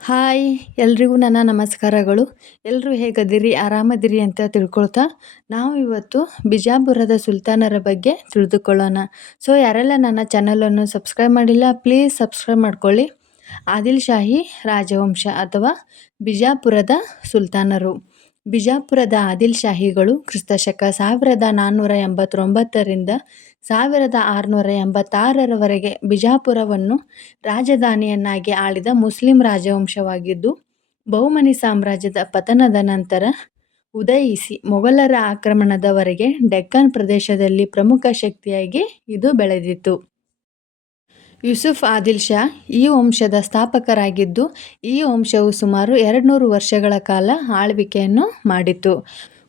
Hi, ಎಲ್ರಿಗೂ ನನ್ನ ನಮಸ್ಕಾರಗಳು. ಎಲ್ಲರೂ ಹೇಗದಿರಿ? ಆರಾಮದಿರಿ ಅಂತ ತಿಳ್ಕೊಳ್ತಾ ನಾವು ಇವತ್ತು ಬಿಜಾಪುರದ ಸುಲ್ತಾನರ ಬಗ್ಗೆ ತಿಳಿದುಕೊಳ್ಳೋಣ. ಸೊ ಯಾರೆಲ್ಲ ನನ್ನ ಚಾನಲನ್ನು ಸಬ್ಸ್ಕ್ರೈಬ್ ಮಾಡಿಲ್ಲ ಪ್ಲೀಸ್ ಸಬ್ಸ್ಕ್ರೈಬ್ ಮಾಡ್ಕೊಳ್ಳಿ. ಆದಿಲ್ ಶಾಹಿ ರಾಜವಂಶ ಅಥವಾ ಬಿಜಾಪುರದ ಸುಲ್ತಾನರು. ಬಿಜಾಪುರದ ಆದಿಲ್ ಶಾಹಿಗಳು ಕ್ರಿಸ್ತಶಕ ಸಾವಿರದ ನಾನ್ನೂರ ಎಂಬತ್ತೊಂಬತ್ತರಿಂದ ಸಾವಿರದ ಆರುನೂರ ಎಂಬತ್ತಾರರವರೆಗೆ ಬಿಜಾಪುರವನ್ನು ರಾಜಧಾನಿಯನ್ನಾಗಿ ಆಳಿದ ಮುಸ್ಲಿಂ ರಾಜವಂಶವಾಗಿದ್ದು, ಬಹುಮನಿ ಸಾಮ್ರಾಜ್ಯದ ಪತನದ ನಂತರ ಉದಯಿಸಿ ಮೊಘಲರ ಆಕ್ರಮಣದವರೆಗೆ ಡೆಕ್ಕನ್ ಪ್ರದೇಶದಲ್ಲಿ ಪ್ರಮುಖ ಶಕ್ತಿಯಾಗಿ ಇದು ಬೆಳೆದಿತ್ತು. ಯೂಸುಫ್ ಆದಿಲ್ ಶಾ ಈ ವಂಶದ ಸ್ಥಾಪಕರಾಗಿದ್ದು, ಈ ವಂಶವು ಸುಮಾರು ಎರಡುನೂರು ವರ್ಷಗಳ ಕಾಲ ಆಳ್ವಿಕೆಯನ್ನು ಮಾಡಿತು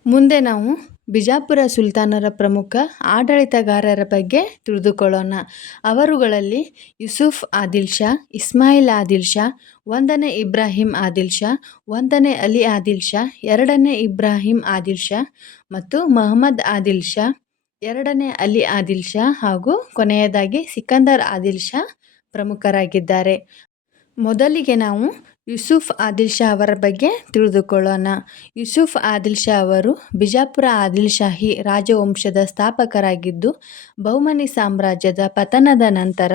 ಮುಂದೆ ನಾವು ಬಿಜಾಪುರ ಸುಲ್ತಾನರ ಪ್ರಮುಖ ಆಡಳಿತಗಾರರ ಬಗ್ಗೆ ತಿಳಿದುಕೊಳ್ಳೋಣ. ಅವರುಗಳಲ್ಲಿ ಯೂಸುಫ್ ಆದಿಲ್ ಶಾ, ಇಸ್ಮಾಯಿಲ್ ಆದಿಲ್ ಶಾ, ಒಂದನೇ ಇಬ್ರಾಹಿಂ ಆದಿಲ್ ಶಾ, ಒಂದನೇ ಅಲಿ ಆದಿಲ್ ಶಾ, ಎರಡನೇ ಇಬ್ರಾಹಿಂ ಆದಿಲ್ ಶಾ ಮತ್ತು ಮಹಮ್ಮದ್ ಆದಿಲ್ ಶಾ ಎರಡನೇ ಅಲಿ ಆದಿಲ್ ಶಾ ಹಾಗೂ ಕೊನೆಯದಾಗಿ ಸಿಕಂದರ್ ಆದಿಲ್ ಶಾ ಪ್ರಮುಖರಾಗಿದ್ದಾರೆ. ಮೊದಲಿಗೆ ನಾವು ಯೂಸುಫ್ ಆದಿಲ್ ಶಾ ಅವರ ಬಗ್ಗೆ ತಿಳಿದುಕೊಳ್ಳೋಣ. ಯೂಸುಫ್ ಆದಿಲ್ ಶಾ ಅವರು ಬಿಜಾಪುರ ಆದಿಲ್ ಶಾಹಿ ರಾಜವಂಶದ ಸ್ಥಾಪಕರಾಗಿದ್ದು, ಬಹುಮನಿ ಸಾಮ್ರಾಜ್ಯದ ಪತನದ ನಂತರ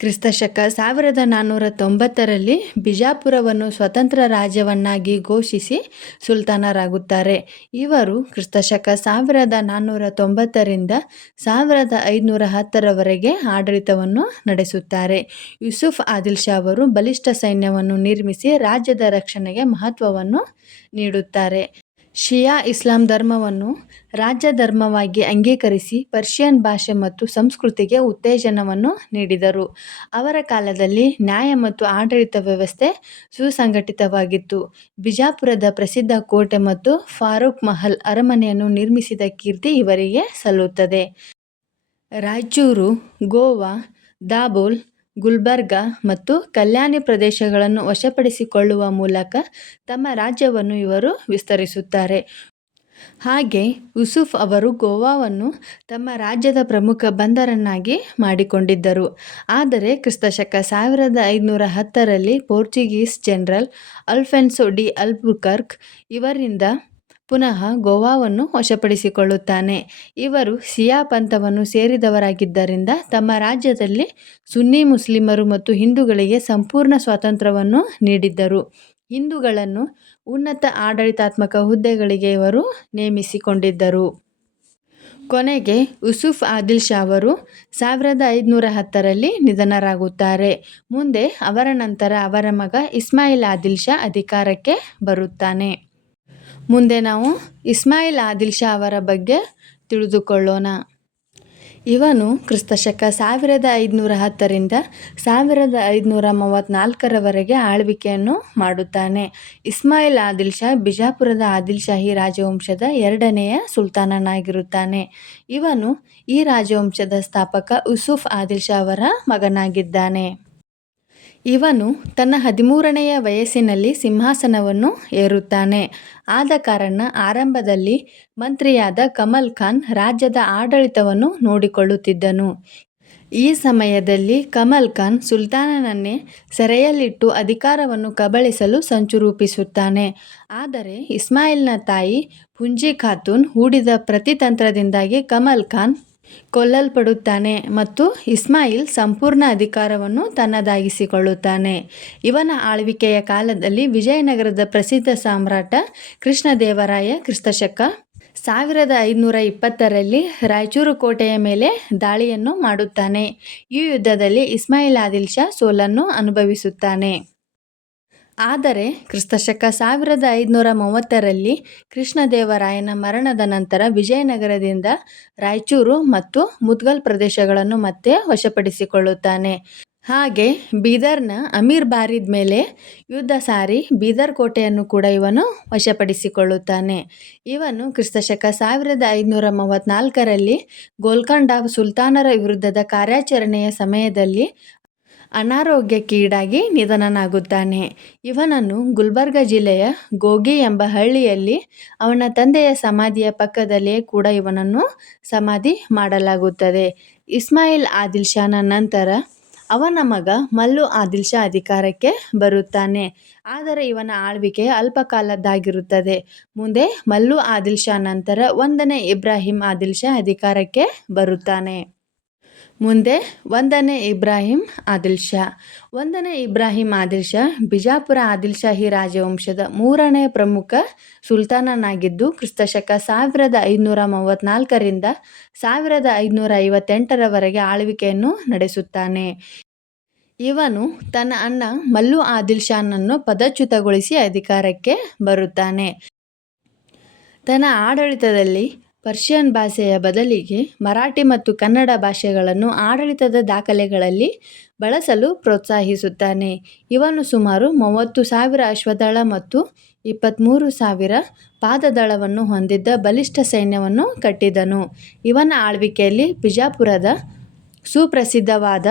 ಕ್ರಿಸ್ತಶಕ ಸಾವಿರದ ನಾನ್ನೂರ ತೊಂಬತ್ತರಲ್ಲಿ ಬಿಜಾಪುರವನ್ನು ಸ್ವತಂತ್ರ ರಾಜ್ಯವನ್ನಾಗಿ ಘೋಷಿಸಿ ಸುಲ್ತಾನರಾಗುತ್ತಾರೆ. ಇವರು ಕ್ರಿಸ್ತಶಕ ಸಾವಿರದ ನಾನ್ನೂರ ತೊಂಬತ್ತರಿಂದ ಸಾವಿರದ ಐದುನೂರ ಹತ್ತರವರೆಗೆ ಆಡಳಿತವನ್ನು ನಡೆಸುತ್ತಾರೆ. ಯೂಸುಫ್ ಆದಿಲ್ ಶಾ ಅವರು ಬಲಿಷ್ಠ ಸೈನ್ಯವನ್ನು ನಿರ್ಮಿಸಿ ರಾಜ್ಯದ ರಕ್ಷಣೆಗೆ ಮಹತ್ವವನ್ನು ನೀಡುತ್ತಾರೆ. ಶಿಯಾ ಇಸ್ಲಾಂ ಧರ್ಮವನ್ನು ರಾಜ್ಯ ಧರ್ಮವಾಗಿ ಅಂಗೀಕರಿಸಿ ಪರ್ಷಿಯನ್ ಭಾಷೆ ಮತ್ತು ಸಂಸ್ಕೃತಿಗೆ ಉತ್ತೇಜನವನ್ನು ನೀಡಿದರು. ಅವರ ಕಾಲದಲ್ಲಿ ನ್ಯಾಯ ಮತ್ತು ಆಡಳಿತ ವ್ಯವಸ್ಥೆ ಸುಸಂಘಟಿತವಾಗಿತ್ತು. ಬಿಜಾಪುರದ ಪ್ರಸಿದ್ಧ ಕೋಟೆ ಮತ್ತು ಫಾರೂಕ್ ಮಹಲ್ ಅರಮನೆಯನ್ನು ನಿರ್ಮಿಸಿದ ಕೀರ್ತಿ ಇವರಿಗೆ ಸಲ್ಲುತ್ತದೆ. ರಾಯಚೂರು, ಗೋವಾ, ದಾಬೋಲ್ ಗುಲ್ಬರ್ಗ ಮತ್ತು ಕಲ್ಯಾಣಿ ಪ್ರದೇಶಗಳನ್ನು ವಶಪಡಿಸಿಕೊಳ್ಳುವ ಮೂಲಕ ತಮ್ಮ ರಾಜ್ಯವನ್ನು ಇವರು ವಿಸ್ತರಿಸುತ್ತಾರೆ. ಹಾಗೆ ಯೂಸುಫ್ ಅವರು ಗೋವಾವನ್ನು ತಮ್ಮ ರಾಜ್ಯದ ಪ್ರಮುಖ ಬಂದರನ್ನಾಗಿ ಮಾಡಿಕೊಂಡಿದ್ದರು. ಆದರೆ ಕ್ರಿಸ್ತಶಕ ಸಾವಿರದ ಐದುನೂರ ಹತ್ತರಲ್ಲಿ Portuguese general Alfonso de Albuquerque ಇವರಿಂದ ಪುನಃ ಗೋವಾವನ್ನು ವಶಪಡಿಸಿಕೊಳ್ಳುತ್ತಾನೆ. ಇವರು ಸಿಯಾ ಪಂಥವನ್ನು ಸೇರಿದವರಾಗಿದ್ದರಿಂದ ತಮ್ಮ ರಾಜ್ಯದಲ್ಲಿ ಸುನ್ನಿ ಮುಸ್ಲಿಮರು ಮತ್ತು ಹಿಂದೂಗಳಿಗೆ ಸಂಪೂರ್ಣ ಸ್ವಾತಂತ್ರ್ಯವನ್ನು ನೀಡಿದ್ದರು. ಹಿಂದೂಗಳನ್ನು ಉನ್ನತ ಆಡಳಿತಾತ್ಮಕ ಹುದ್ದೆಗಳಿಗೆ ಇವರು ನೇಮಿಸಿಕೊಂಡಿದ್ದರು. ಕೊನೆಗೆ ಉಸುಫ್ ಆದಿಲ್ ಶಾ ಅವರು ಸಾವಿರದ ಐದುನೂರ ಹತ್ತರಲ್ಲಿ ನಿಧನರಾಗುತ್ತಾರೆ. ಮುಂದೆ ಅವರ ನಂತರ ಅವರ ಮಗ ಇಸ್ಮಾಯಿಲ್ ಆದಿಲ್ ಶಾ ಅಧಿಕಾರಕ್ಕೆ ಬರುತ್ತಾನೆ. ಮುಂದೆ ನಾವು ಇಸ್ಮಾಯಿಲ್ ಆದಿಲ್ ಶಾ ಅವರ ಬಗ್ಗೆ ತಿಳಿದುಕೊಳ್ಳೋಣ. ಇವನು ಕ್ರಿಸ್ತಶಕ ಸಾವಿರದ ಐದುನೂರ ಹತ್ತರಿಂದ ಸಾವಿರದ ಐದುನೂರ ಮೂವತ್ತ್ನಾಲ್ಕರವರೆಗೆ ಆಳ್ವಿಕೆಯನ್ನು ಮಾಡುತ್ತಾನೆ. ಇಸ್ಮಾಯಿಲ್ ಆದಿಲ್ ಶಾ ಬಿಜಾಪುರದ ಆದಿಲ್ ಶಾಹಿ ರಾಜವಂಶದ ಎರಡನೆಯ ಸುಲ್ತಾನನಾಗಿರುತ್ತಾನೆ. ಇವನು ಈ ರಾಜವಂಶದ ಸ್ಥಾಪಕ ಯೂಸುಫ್ ಆದಿಲ್ ಶಾ ಅವರ ಮಗನಾಗಿದ್ದಾನೆ. ಇವನು ತನ್ನ ಹದಿಮೂರನೆಯ ವಯಸ್ಸಿನಲ್ಲಿ ಸಿಂಹಾಸನವನ್ನು ಏರುತ್ತಾನೆ. ಆದ ಕಾರಣ ಆರಂಭದಲ್ಲಿ ಮಂತ್ರಿಯಾದ ಕಮಲ್ ಖಾನ್ ರಾಜ್ಯದ ಆಡಳಿತವನ್ನು ನೋಡಿಕೊಳ್ಳುತ್ತಿದ್ದನು. ಈ ಸಮಯದಲ್ಲಿ ಕಮಲ್ ಖಾನ್ ಸುಲ್ತಾನನನ್ನೇ ಸೆರೆಯಲ್ಲಿಟ್ಟು ಅಧಿಕಾರವನ್ನು ಕಬಳಿಸಲು ಸಂಚು ರೂಪಿಸುತ್ತಾನೆ. ಆದರೆ ಇಸ್ಮಾಯಿಲ್ನ ತಾಯಿ ಪುಂಜಿ ಖಾತೂನ್ ಹೂಡಿದ ಪ್ರತಿತಂತ್ರದಿಂದಾಗಿ ಕಮಲ್ ಖಾನ್ ಕೊಲ್ಲಲ್ಪಡುತ್ತಾನೆ ಮತ್ತು ಇಸ್ಮಾಯಿಲ್ ಸಂಪೂರ್ಣ ಅಧಿಕಾರವನ್ನು ತನ್ನದಾಗಿಸಿಕೊಳ್ಳುತ್ತಾನೆ. ಇವನ ಆಳ್ವಿಕೆಯ ಕಾಲದಲ್ಲಿ ವಿಜಯನಗರದ ಪ್ರಸಿದ್ಧ ಸಾಮ್ರಾಟ ಕೃಷ್ಣದೇವರಾಯ ಕ್ರಿಸ್ತಶಕ. ಸಾವಿರದ ಐದುನೂರ ಇಪ್ಪತ್ತರಲ್ಲಿ ರಾಯಚೂರು ಕೋಟೆಯ ಮೇಲೆ ದಾಳಿಯನ್ನು ಮಾಡುತ್ತಾನೆ. ಈ ಯುದ್ಧದಲ್ಲಿ ಇಸ್ಮಾಯಿಲ್ ಆದಿಲ್ ಶಾ ಸೋಲನ್ನು ಅನುಭವಿಸುತ್ತಾನೆ. ಆದರೆ ಕ್ರಿಸ್ತಶಕ ಸಾವಿರದ ಐದುನೂರ ಮೂವತ್ತರಲ್ಲಿ ಕೃಷ್ಣದೇವರಾಯನ ಮರಣದ ನಂತರ ವಿಜಯನಗರದಿಂದ ರಾಯಚೂರು ಮತ್ತು ಮುದ್ಗಲ್ ಪ್ರದೇಶಗಳನ್ನು ಮತ್ತೆ ವಶಪಡಿಸಿಕೊಳ್ಳುತ್ತಾನೆ. ಹಾಗೆ ಬೀದರ್ನ ಅಮೀರ್ ಬಾರಿದ್ ಮೇಲೆ ಯುದ್ಧ ಸಾರಿ ಬೀದರ್ ಕೋಟೆಯನ್ನು ಕೂಡ ಇವನು ವಶಪಡಿಸಿಕೊಳ್ಳುತ್ತಾನೆ. ಇವನು ಕ್ರಿಸ್ತಶಕ ಸಾವಿರದ ಐದುನೂರ ಮೂವತ್ತ್ನಾಲ್ಕರಲ್ಲಿ ಗೋಲ್ಕೊಂಡ ಸುಲ್ತಾನರ ವಿರುದ್ಧದ ಕಾರ್ಯಾಚರಣೆಯ ಸಮಯದಲ್ಲಿ ಅನಾರೋಗ್ಯಕ್ಕೀಡಾಗಿ ನಿಧನನಾಗುತ್ತಾನೆ. ಇವನನ್ನು ಗುಲ್ಬರ್ಗ ಜಿಲ್ಲೆಯ ಗೋಗಿ ಎಂಬ ಹಳ್ಳಿಯಲ್ಲಿ ಅವನ ತಂದೆಯ ಸಮಾಧಿಯ ಪಕ್ಕದಲ್ಲಿಯೇ ಕೂಡ ಇವನನ್ನು ಸಮಾಧಿ ಮಾಡಲಾಗುತ್ತದೆ. ಇಸ್ಮಾಯಿಲ್ ಆದಿಲ್ ಶಾನ ನಂತರ ಅವನ ಮಗ ಮಲ್ಲು ಆದಿಲ್ ಶಾ ಅಧಿಕಾರಕ್ಕೆ ಬರುತ್ತಾನೆ. ಆದರೆ ಇವನ ಆಳ್ವಿಕೆ ಅಲ್ಪಕಾಲದ್ದಾಗಿರುತ್ತದೆ. ಮುಂದೆ ಮಲ್ಲು ಆದಿಲ್ ಶಾ ನಂತರ ಒಂದನೇ ಇಬ್ರಾಹಿಂ ಆದಿಲ್ ಶಾ ಅಧಿಕಾರಕ್ಕೆ ಬರುತ್ತಾನೆ. ಮುಂದೆ ಒಂದನೇ ಇಬ್ರಾಹಿಂ ಆದಿಲ್ ಶಾ ಒಂದನೇ ಇಬ್ರಾಹಿಂ ಆದಿಲ್ ಶಾ ಬಿಜಾಪುರ ಆದಿಲ್ ಶಾಹಿ ರಾಜವಂಶದ ಮೂರನೇ ಪ್ರಮುಖ ಸುಲ್ತಾನನಾಗಿದ್ದು, ಕ್ರಿಸ್ತಶಕ ಸಾವಿರದ ಐದುನೂರ ಮೂವತ್ತ್ನಾಲ್ಕರಿಂದ ಸಾವಿರದ ಐದುನೂರ ಐವತ್ತೆಂಟರವರೆಗೆ ಆಳ್ವಿಕೆಯನ್ನು ನಡೆಸುತ್ತಾನೆ. ಇವನು ತನ್ನ ಅಣ್ಣ ಮಲ್ಲು ಆದಿಲ್ ಶಾನನ್ನು ಪದಚ್ಯುತಗೊಳಿಸಿ ಅಧಿಕಾರಕ್ಕೆ ಬರುತ್ತಾನೆ. ತನ್ನ ಆಡಳಿತದಲ್ಲಿ ಪರ್ಷಿಯನ್ ಭಾಷೆಯ ಬದಲಿಗೆ ಮರಾಠಿ ಮತ್ತು ಕನ್ನಡ ಭಾಷೆಗಳನ್ನು ಆಡಳಿತದ ದಾಖಲೆಗಳಲ್ಲಿ ಬಳಸಲು ಪ್ರೋತ್ಸಾಹಿಸುತ್ತಾನೆ. ಇವನು ಸುಮಾರು ಮೂವತ್ತು ಸಾವಿರ ಅಶ್ವದಳ ಮತ್ತು ಇಪ್ಪತ್ತ್ಮೂರು ಸಾವಿರ ಪಾದದಳವನ್ನು ಹೊಂದಿದ್ದ ಬಲಿಷ್ಠ ಸೈನ್ಯವನ್ನು ಕಟ್ಟಿದನು. ಇವನ ಆಳ್ವಿಕೆಯಲ್ಲಿ ಬಿಜಾಪುರದ ಸುಪ್ರಸಿದ್ಧವಾದ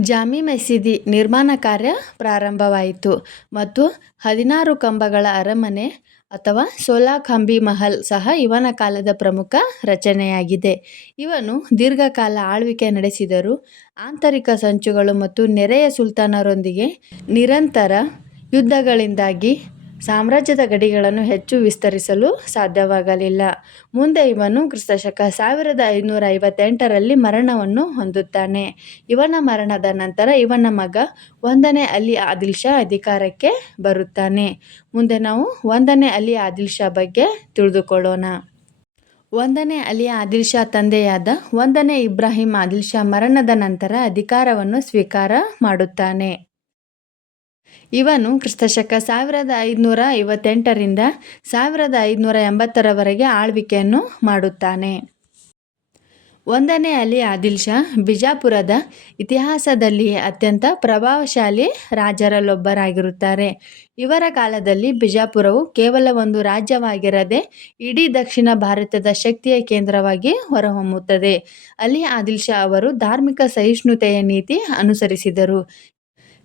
ಜಾಮಿ ಮಸೀದಿ ನಿರ್ಮಾಣ ಕಾರ್ಯ ಪ್ರಾರಂಭವಾಯಿತು ಮತ್ತು ಹದಿನಾರು ಕಂಬಗಳ ಅರಮನೆ ಅಥವಾ ಸೋಲಾಖಂಬಿ ಮಹಲ್ ಸಹ ಇವನ ಕಾಲದ ಪ್ರಮುಖ ರಚನೆಯಾಗಿದೆ. ಇವನು ದೀರ್ಘಕಾಲ ಆಳ್ವಿಕೆ ನಡೆಸಿದರೂ ಆಂತರಿಕ ಸಂಚುಗಳು ಮತ್ತು ನೆರೆಯ ಸುಲ್ತಾನರೊಂದಿಗೆ ನಿರಂತರ ಯುದ್ಧಗಳಿಂದಾಗಿ ಸಾಮ್ರಾಜ್ಯದ ಗಡಿಗಳನ್ನು ಹೆಚ್ಚು ವಿಸ್ತರಿಸಲು ಸಾಧ್ಯವಾಗಲಿಲ್ಲ. ಮುಂದೆ ಇವನು ಕ್ರಿಸ್ತಶಕ. ಸಾವಿರದ ಐನೂರ ಐವತ್ತೆಂಟರಲ್ಲಿ ಮರಣವನ್ನು ಹೊಂದುತ್ತಾನೆ. ಇವನ ಮರಣದ ನಂತರ ಇವನ ಮಗ ಒಂದನೇ ಅಲಿ ಆದಿಲ್ ಶಾ ಅಧಿಕಾರಕ್ಕೆ ಬರುತ್ತಾನೆ. ಮುಂದೆ ನಾವು ಒಂದನೇ ಅಲಿ ಆದಿಲ್ ಶಾ ಬಗ್ಗೆ ತಿಳಿದುಕೊಳ್ಳೋಣ. ಒಂದನೇ ಅಲಿ ಆದಿಲ್ ಶಾ ತಂದೆಯಾದ ಒಂದನೇ ಇಬ್ರಾಹಿಂ ಆದಿಲ್ ಶಾ ಮರಣದ ನಂತರ ಅಧಿಕಾರವನ್ನು ಸ್ವೀಕಾರ ಮಾಡುತ್ತಾನೆ. ಇವನು ಕ್ರಿಸ್ತಶಕ ಸಾವಿರದ ಐದುನೂರ ಐವತ್ತೆಂಟರಿಂದ ಸಾವಿರದ ಐದುನೂರ ಎಂಬತ್ತರವರೆಗೆ ಆಳ್ವಿಕೆಯನ್ನು ಮಾಡುತ್ತಾನೆ. ಒಂದನೇ ಅಲಿ ಆದಿಲ್ ಶಾ ಬಿಜಾಪುರದ ಇತಿಹಾಸದಲ್ಲಿ ಅತ್ಯಂತ ಪ್ರಭಾವಶಾಲಿ ರಾಜರಲ್ಲೊಬ್ಬರಾಗಿರುತ್ತಾರೆ. ಇವರ ಕಾಲದಲ್ಲಿ ಬಿಜಾಪುರವು ಕೇವಲ ಒಂದು ರಾಜ್ಯವಾಗಿರದೆ ಇಡೀ ದಕ್ಷಿಣ ಭಾರತದ ಶಕ್ತಿಯ ಕೇಂದ್ರವಾಗಿ ಹೊರಹೊಮ್ಮುತ್ತದೆ. ಅಲಿ ಆದಿಲ್ ಶಾ ಅವರು ಧಾರ್ಮಿಕ ಸಹಿಷ್ಣುತೆಯ ನೀತಿ ಅನುಸರಿಸಿದರು.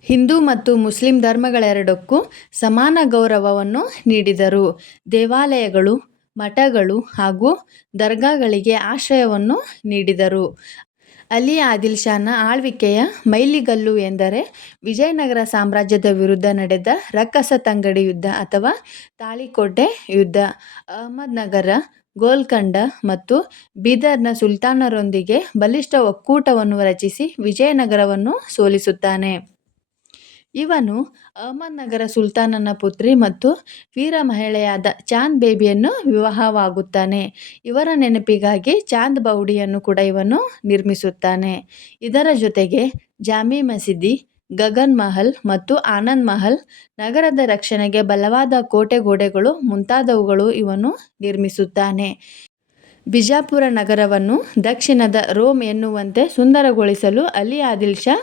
ಹಿಂದೂ ಮತ್ತು ಮುಸ್ಲಿಂ ಧರ್ಮಗಳೆರಡಕ್ಕೂ ಸಮಾನ ಗೌರವವನ್ನು ನೀಡಿದರು. ದೇವಾಲಯಗಳು, ಮಠಗಳು ಹಾಗೂ ದರ್ಗಾಗಳಿಗೆ ಆಶ್ರಯವನ್ನು ನೀಡಿದರು. ಅಲಿ ಆದಿಲ್ ಶಾನ ಆಳ್ವಿಕೆಯ ಮೈಲಿಗಲ್ಲು ಎಂದರೆ ವಿಜಯನಗರ ಸಾಮ್ರಾಜ್ಯದ ವಿರುದ್ಧ ನಡೆದ ರಕ್ಕಸ ತಂಗಡಿ ಯುದ್ಧ ಅಥವಾ ತಾಳಿಕೋಟೆ ಯುದ್ಧ. ಅಹಮದ್ನಗರ, ಗೋಲ್ಕಂಡ ಮತ್ತು ಬೀದರ್ನ ಸುಲ್ತಾನರೊಂದಿಗೆ ಬಲಿಷ್ಠ ಒಕ್ಕೂಟವನ್ನು ರಚಿಸಿ ವಿಜಯನಗರವನ್ನು ಸೋಲಿಸುತ್ತಾನೆ. ಇವನು ಅಹಮದ್ನಗರ ಸುಲ್ತಾನನ ಪುತ್ರಿ ಮತ್ತು ವೀರ ಮಹಿಳೆಯಾದ ಚಾಂದ್ ಬೇಬಿಯನ್ನು ವಿವಾಹವಾಗುತ್ತಾನೆ. ಇವರ ನೆನಪಿಗಾಗಿ ಚಾಂದ್ ಬೌಡಿಯನ್ನು ಕೂಡ ಇವನು ನಿರ್ಮಿಸುತ್ತಾನೆ. ಇದರ ಜೊತೆಗೆ ಜಾಮಿ ಮಸೀದಿ, ಗಗನ್ ಮಹಲ್ ಮತ್ತು ಆನಂದ್ ಮಹಲ್, ನಗರದ ರಕ್ಷಣೆಗೆ ಬಲವಾದ ಕೋಟೆ ಗೋಡೆಗಳು ಮುಂತಾದವುಗಳು ಇವನು ನಿರ್ಮಿಸುತ್ತಾನೆ. ಬಿಜಾಪುರ ನಗರವನ್ನು ದಕ್ಷಿಣದ ರೋಮ್ ಎನ್ನುವಂತೆ ಸುಂದರಗೊಳಿಸಲು ಅಲಿ ಆದಿಲ್ ಶಾ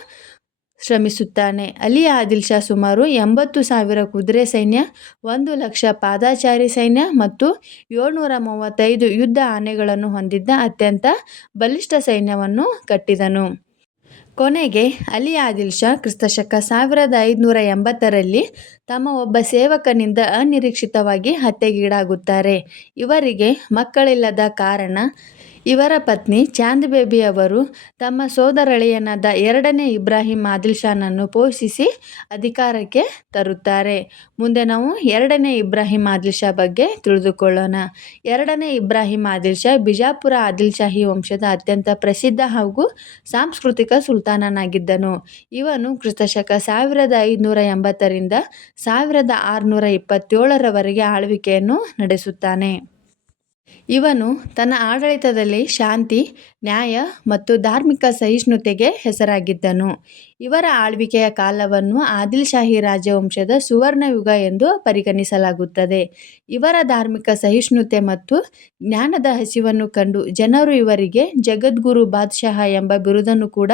ಶ್ರಮಿಸುತ್ತಾನೆ. ಅಲಿ ಆದಿಲ್ ಶಾ ಸುಮಾರು ಎಂಬತ್ತು ಸಾವಿರ ಕುದುರೆ ಸೈನ್ಯ, ಒಂದು ಲಕ್ಷ ಪಾದಾಚಾರಿ ಸೈನ್ಯ ಮತ್ತು ಏಳ್ನೂರ ಮೂವತ್ತೈದು ಯುದ್ಧ ಆನೆಗಳನ್ನು ಹೊಂದಿದ್ದ ಅತ್ಯಂತ ಬಲಿಷ್ಠ ಸೈನ್ಯವನ್ನು ಕಟ್ಟಿದನು. ಕೊನೆಗೆ ಅಲಿ ಆದಿಲ್ ಶಾ ಕ್ರಿಸ್ತಶಕ ಸಾವಿರದ ಐದುನೂರ ಎಂಬತ್ತರಲ್ಲಿ ತಮ್ಮ ಒಬ್ಬ ಸೇವಕನಿಂದ ಅನಿರೀಕ್ಷಿತವಾಗಿ ಹತ್ಯೆಗೀಡಾಗುತ್ತಾರೆ. ಇವರಿಗೆ ಮಕ್ಕಳಿಲ್ಲದ ಕಾರಣ ಇವರ ಪತ್ನಿ ಚಾಂದ್ ಬೇಬಿ ಅವರು ತಮ್ಮ ಸೋದರಳಿಯನಾದ ಎರಡನೇ ಇಬ್ರಾಹಿಂ ಆದಿಲ್ ಶಾನನ್ನು ಪೋಷಿಸಿ ಅಧಿಕಾರಕ್ಕೆ ತರುತ್ತಾರೆ. ಮುಂದೆ ನಾವು ಎರಡನೇ ಇಬ್ರಾಹಿಂ ಆದಿಲ್ ಶಾ ಬಗ್ಗೆ ತಿಳಿದುಕೊಳ್ಳೋಣ. ಎರಡನೇ ಇಬ್ರಾಹಿಂ ಆದಿಲ್ ಶಾ ಬಿಜಾಪುರ ಆದಿಲ್ ಶಾಹಿ ವಂಶದ ಅತ್ಯಂತ ಪ್ರಸಿದ್ಧ ಹಾಗೂ ಸಾಂಸ್ಕೃತಿಕ ಸುಲ್ತಾನನಾಗಿದ್ದನು. ಇವನು ಕ್ರಿಸ್ತಶಕ ಸಾವಿರದ ಐದುನೂರ ಎಂಬತ್ತರಿಂದ ಸಾವಿರದ ಆರುನೂರ ಇಪ್ಪತ್ತೇಳರವರೆಗೆ ಆಳ್ವಿಕೆಯನ್ನು ನಡೆಸುತ್ತಾನೆ. ಇವನು ತನ್ನ ಆಡಳಿತದಲ್ಲಿ ಶಾಂತಿ, ನ್ಯಾಯ ಮತ್ತು ಧಾರ್ಮಿಕ ಸಹಿಷ್ಣುತೆಗೆ ಹೆಸರಾಗಿದ್ದನು. ಇವರ ಆಳ್ವಿಕೆಯ ಕಾಲವನ್ನು ಆದಿಲ್ ಶಾಹಿ ರಾಜವಂಶದ ಸುವರ್ಣಯುಗ ಎಂದು ಪರಿಗಣಿಸಲಾಗುತ್ತದೆ. ಇವರ ಧಾರ್ಮಿಕ ಸಹಿಷ್ಣುತೆ ಮತ್ತು ಜ್ಞಾನದ ಹಸಿವನ್ನು ಕಂಡು ಜನರು ಇವರಿಗೆ ಜಗದ್ಗುರು ಬಾದ್ಶಾಹ ಎಂಬ ಬಿರುದನ್ನು ಕೂಡ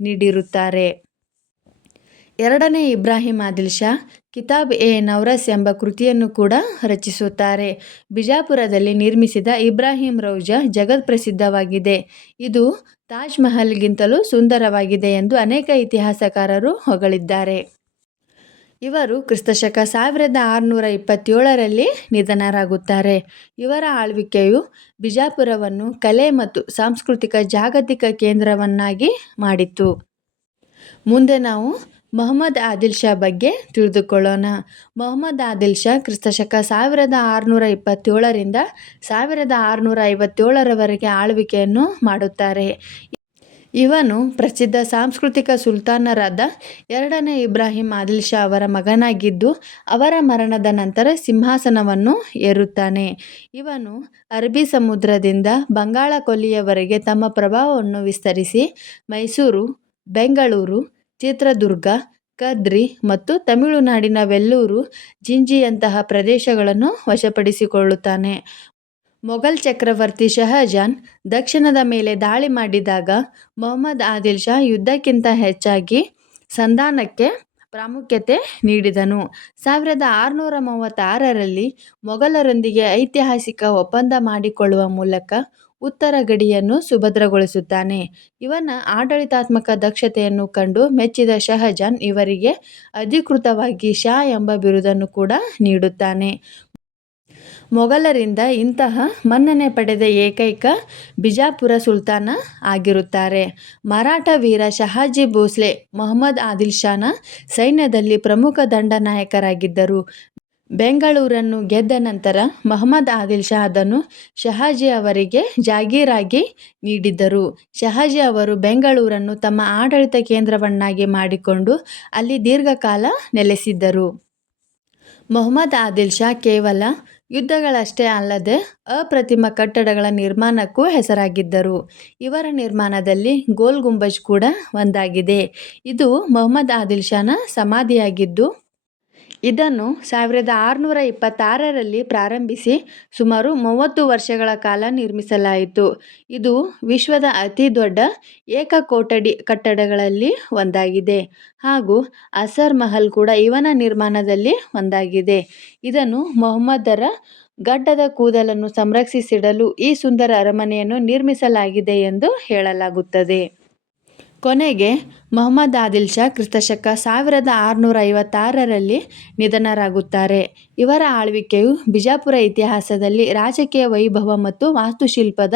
ನೀಡಿರುತ್ತಾರೆ. ಎರಡನೇ ಇಬ್ರಾಹಿಂ ಆದಿಲ್ ಶಾ ಕಿತಾಬ್ ಎ ನವರಸ್ ಎಂಬ ಕೃತಿಯನ್ನು ಕೂಡ ರಚಿಸುತ್ತಾರೆ. ಬಿಜಾಪುರದಲ್ಲಿ ನಿರ್ಮಿಸಿದ ಇಬ್ರಾಹಿಂ ರೌಜಾ ಜಗತ್ಪ್ರಸಿದ್ಧವಾಗಿದೆ ಇದು ತಾಜ್ ಮಹಲ್ಗಿಂತಲೂ ಸುಂದರವಾಗಿದೆ ಎಂದು ಅನೇಕ ಇತಿಹಾಸಕಾರರು ಹೊಗಳಿದ್ದಾರೆ. ಇವರು ಕ್ರಿಸ್ತಶಕ ಸಾವಿರದ ಆರುನೂರ ಇಪ್ಪತ್ತೇಳರಲ್ಲಿ ನಿಧನರಾಗುತ್ತಾರೆ. ಇವರ ಆಳ್ವಿಕೆಯು ಬಿಜಾಪುರವನ್ನು ಕಲೆ ಮತ್ತು ಸಾಂಸ್ಕೃತಿಕ ಜಾಗತಿಕ ಕೇಂದ್ರವನ್ನಾಗಿ ಮಾಡಿತ್ತು. ಮುಂದೆ ನಾವು ಮೊಹಮ್ಮದ್ ಆದಿಲ್ ಶಾ ಬಗ್ಗೆ ತಿಳಿದುಕೊಳ್ಳೋಣ. ಮೊಹಮ್ಮದ್ ಆದಿಲ್ ಶಾ ಕ್ರಿಸ್ತಶಕ ಸಾವಿರದ ಆರುನೂರ ಇಪ್ಪತ್ತೇಳರಿಂದ ಸಾವಿರದ ಆರುನೂರ ಐವತ್ತೇಳರವರೆಗೆ ಆಳ್ವಿಕೆಯನ್ನು ಮಾಡುತ್ತಾರೆ. ಇವನು ಪ್ರಸಿದ್ಧ ಸಾಂಸ್ಕೃತಿಕ ಸುಲ್ತಾನರಾದ ಎರಡನೇ ಇಬ್ರಾಹಿಂ ಆದಿಲ್ ಶಾ ಅವರ ಮಗನಾಗಿದ್ದು, ಅವರ ಮರಣದ ನಂತರ ಸಿಂಹಾಸನವನ್ನು ಏರುತ್ತಾನೆ. ಇವನು ಅರಬ್ಬಿ ಸಮುದ್ರದಿಂದ ಬಂಗಾಳ ಕೊಲ್ಲಿಯವರೆಗೆ ತಮ್ಮ ಪ್ರಭಾವವನ್ನು ವಿಸ್ತರಿಸಿ ಮೈಸೂರು, ಬೆಂಗಳೂರು ಚಿತ್ರದುರ್ಗ, ಕದ್ರಿ ಮತ್ತು ತಮಿಳುನಾಡಿನ ವೆಲ್ಲೂರು ಜಿಂಜಿಯಂತಹ ಪ್ರದೇಶಗಳನ್ನು ವಶಪಡಿಸಿಕೊಳ್ಳುತ್ತಾನೆ. ಮೊಘಲ್ ಚಕ್ರವರ್ತಿ ಶಹಜಾನ್ ದಕ್ಷಿಣದ ಮೇಲೆ ದಾಳಿ ಮಾಡಿದಾಗ ಮೊಹಮ್ಮದ್ ಆದಿಲ್ ಶಾ ಯುದ್ಧಕ್ಕಿಂತ ಹೆಚ್ಚಾಗಿ ಸಂಧಾನಕ್ಕೆ ಪ್ರಾಮುಖ್ಯತೆ ನೀಡಿದನು. ಸಾವಿರದ ಆರುನೂರ ಮೂವತ್ತಾರರಲ್ಲಿ ಮೊಘಲರೊಂದಿಗೆ ಐತಿಹಾಸಿಕ ಒಪ್ಪಂದ ಮಾಡಿಕೊಳ್ಳುವ ಮೂಲಕ ಉತ್ತರ ಗಡಿಯನ್ನು ಸುಭದ್ರಗೊಳಿಸುತ್ತಾನೆ. ಇವನ ಆಡಳಿತಾತ್ಮಕ ದಕ್ಷತೆಯನ್ನು ಕಂಡು ಮೆಚ್ಚಿದ ಶಹಜಾನ್ ಇವರಿಗೆ ಅಧಿಕೃತವಾಗಿ ಶಾ ಎಂಬ ಬಿರುದನ್ನು ಕೂಡ ನೀಡುತ್ತಾನೆ. ಮೊಘಲರಿಂದ ಇಂತಹ ಮನ್ನಣೆ ಪಡೆದ ಏಕೈಕ ಬಿಜಾಪುರ ಸುಲ್ತಾನ ಆಗಿರುತ್ತಾರೆ. ಮರಾಠ ವೀರ ಶಹಾಜಿ ಭೋಸ್ಲೆ, ಮೊಹಮ್ಮದ್ ಆದಿಲ್ ಶಾನ ಸೈನ್ಯದಲ್ಲಿ ಪ್ರಮುಖ ದಂಡನಾಯಕರಾಗಿದ್ದರು. ಬೆಂಗಳೂರನ್ನು ಗೆದ್ದ ನಂತರ ಮಹಮ್ಮದ್ ಆದಿಲ್ ಶಾ ಅದನ್ನು ಶಹಾಜಿ ಅವರಿಗೆ ಜಾಗೀರಾಗಿ ನೀಡಿದ್ದರು. ಶಹಾಜಿ ಅವರು ಬೆಂಗಳೂರನ್ನು ತಮ್ಮ ಆಡಳಿತ ಕೇಂದ್ರವನ್ನಾಗಿ ಮಾಡಿಕೊಂಡು ಅಲ್ಲಿ ದೀರ್ಘಕಾಲ ನೆಲೆಸಿದ್ದರು. ಮೊಹಮ್ಮದ್ ಆದಿಲ್ ಶಾ ಕೇವಲ ಯುದ್ಧಗಳಷ್ಟೇ ಅಲ್ಲದೆ ಅಪ್ರತಿಮ ಕಟ್ಟಡಗಳ ನಿರ್ಮಾಣಕ್ಕೂ ಹೆಸರಾಗಿದ್ದರು. ಇವರ ನಿರ್ಮಾಣದಲ್ಲಿ ಗೋಲ್ ಗುಂಬಜ್ ಕೂಡ ಒಂದಾಗಿದೆ. ಇದು ಮೊಹಮ್ಮದ್ ಆದಿಲ್ ಶಾನ ಸಮಾಧಿಯಾಗಿದ್ದು ಇದನ್ನು ಸಾವಿರದ ಆರುನೂರ ಇಪ್ಪತ್ತಾರರಲ್ಲಿ ಪ್ರಾರಂಭಿಸಿ ಸುಮಾರು ಮೂವತ್ತು ವರ್ಷಗಳ ಕಾಲ ನಿರ್ಮಿಸಲಾಯಿತು. ಇದು ವಿಶ್ವದ ಅತಿ ದೊಡ್ಡ ಏಕಕೋಟಡಿ ಕಟ್ಟಡಗಳಲ್ಲಿ ಒಂದಾಗಿದೆ. ಹಾಗೂ ಅಸರ್ ಮಹಲ್ ಕೂಡ ಇವನ ನಿರ್ಮಾಣದಲ್ಲಿ ಒಂದಾಗಿದೆ. ಇದನ್ನು ಮೊಹಮ್ಮದರ ಗಡ್ಡದ ಕೂದಲನ್ನು ಸಂರಕ್ಷಿಸಿಡಲು ಈ ಸುಂದರ ಅರಮನೆಯನ್ನು ನಿರ್ಮಿಸಲಾಗಿದೆ ಎಂದು ಹೇಳಲಾಗುತ್ತದೆ. ಕೊನೆಗೆ ಮೊಹಮ್ಮದ್ ಆದಿಲ್ ಶಾ ಕ್ರಿಸ್ತಶಕ ಸಾವಿರದ ಆರುನೂರ ಐವತ್ತಾರರಲ್ಲಿ ನಿಧನರಾಗುತ್ತಾರೆ. ಇವರ ಆಳ್ವಿಕೆಯು ಬಿಜಾಪುರ ಇತಿಹಾಸದಲ್ಲಿ ರಾಜಕೀಯ ವೈಭವ ಮತ್ತು ವಾಸ್ತುಶಿಲ್ಪದ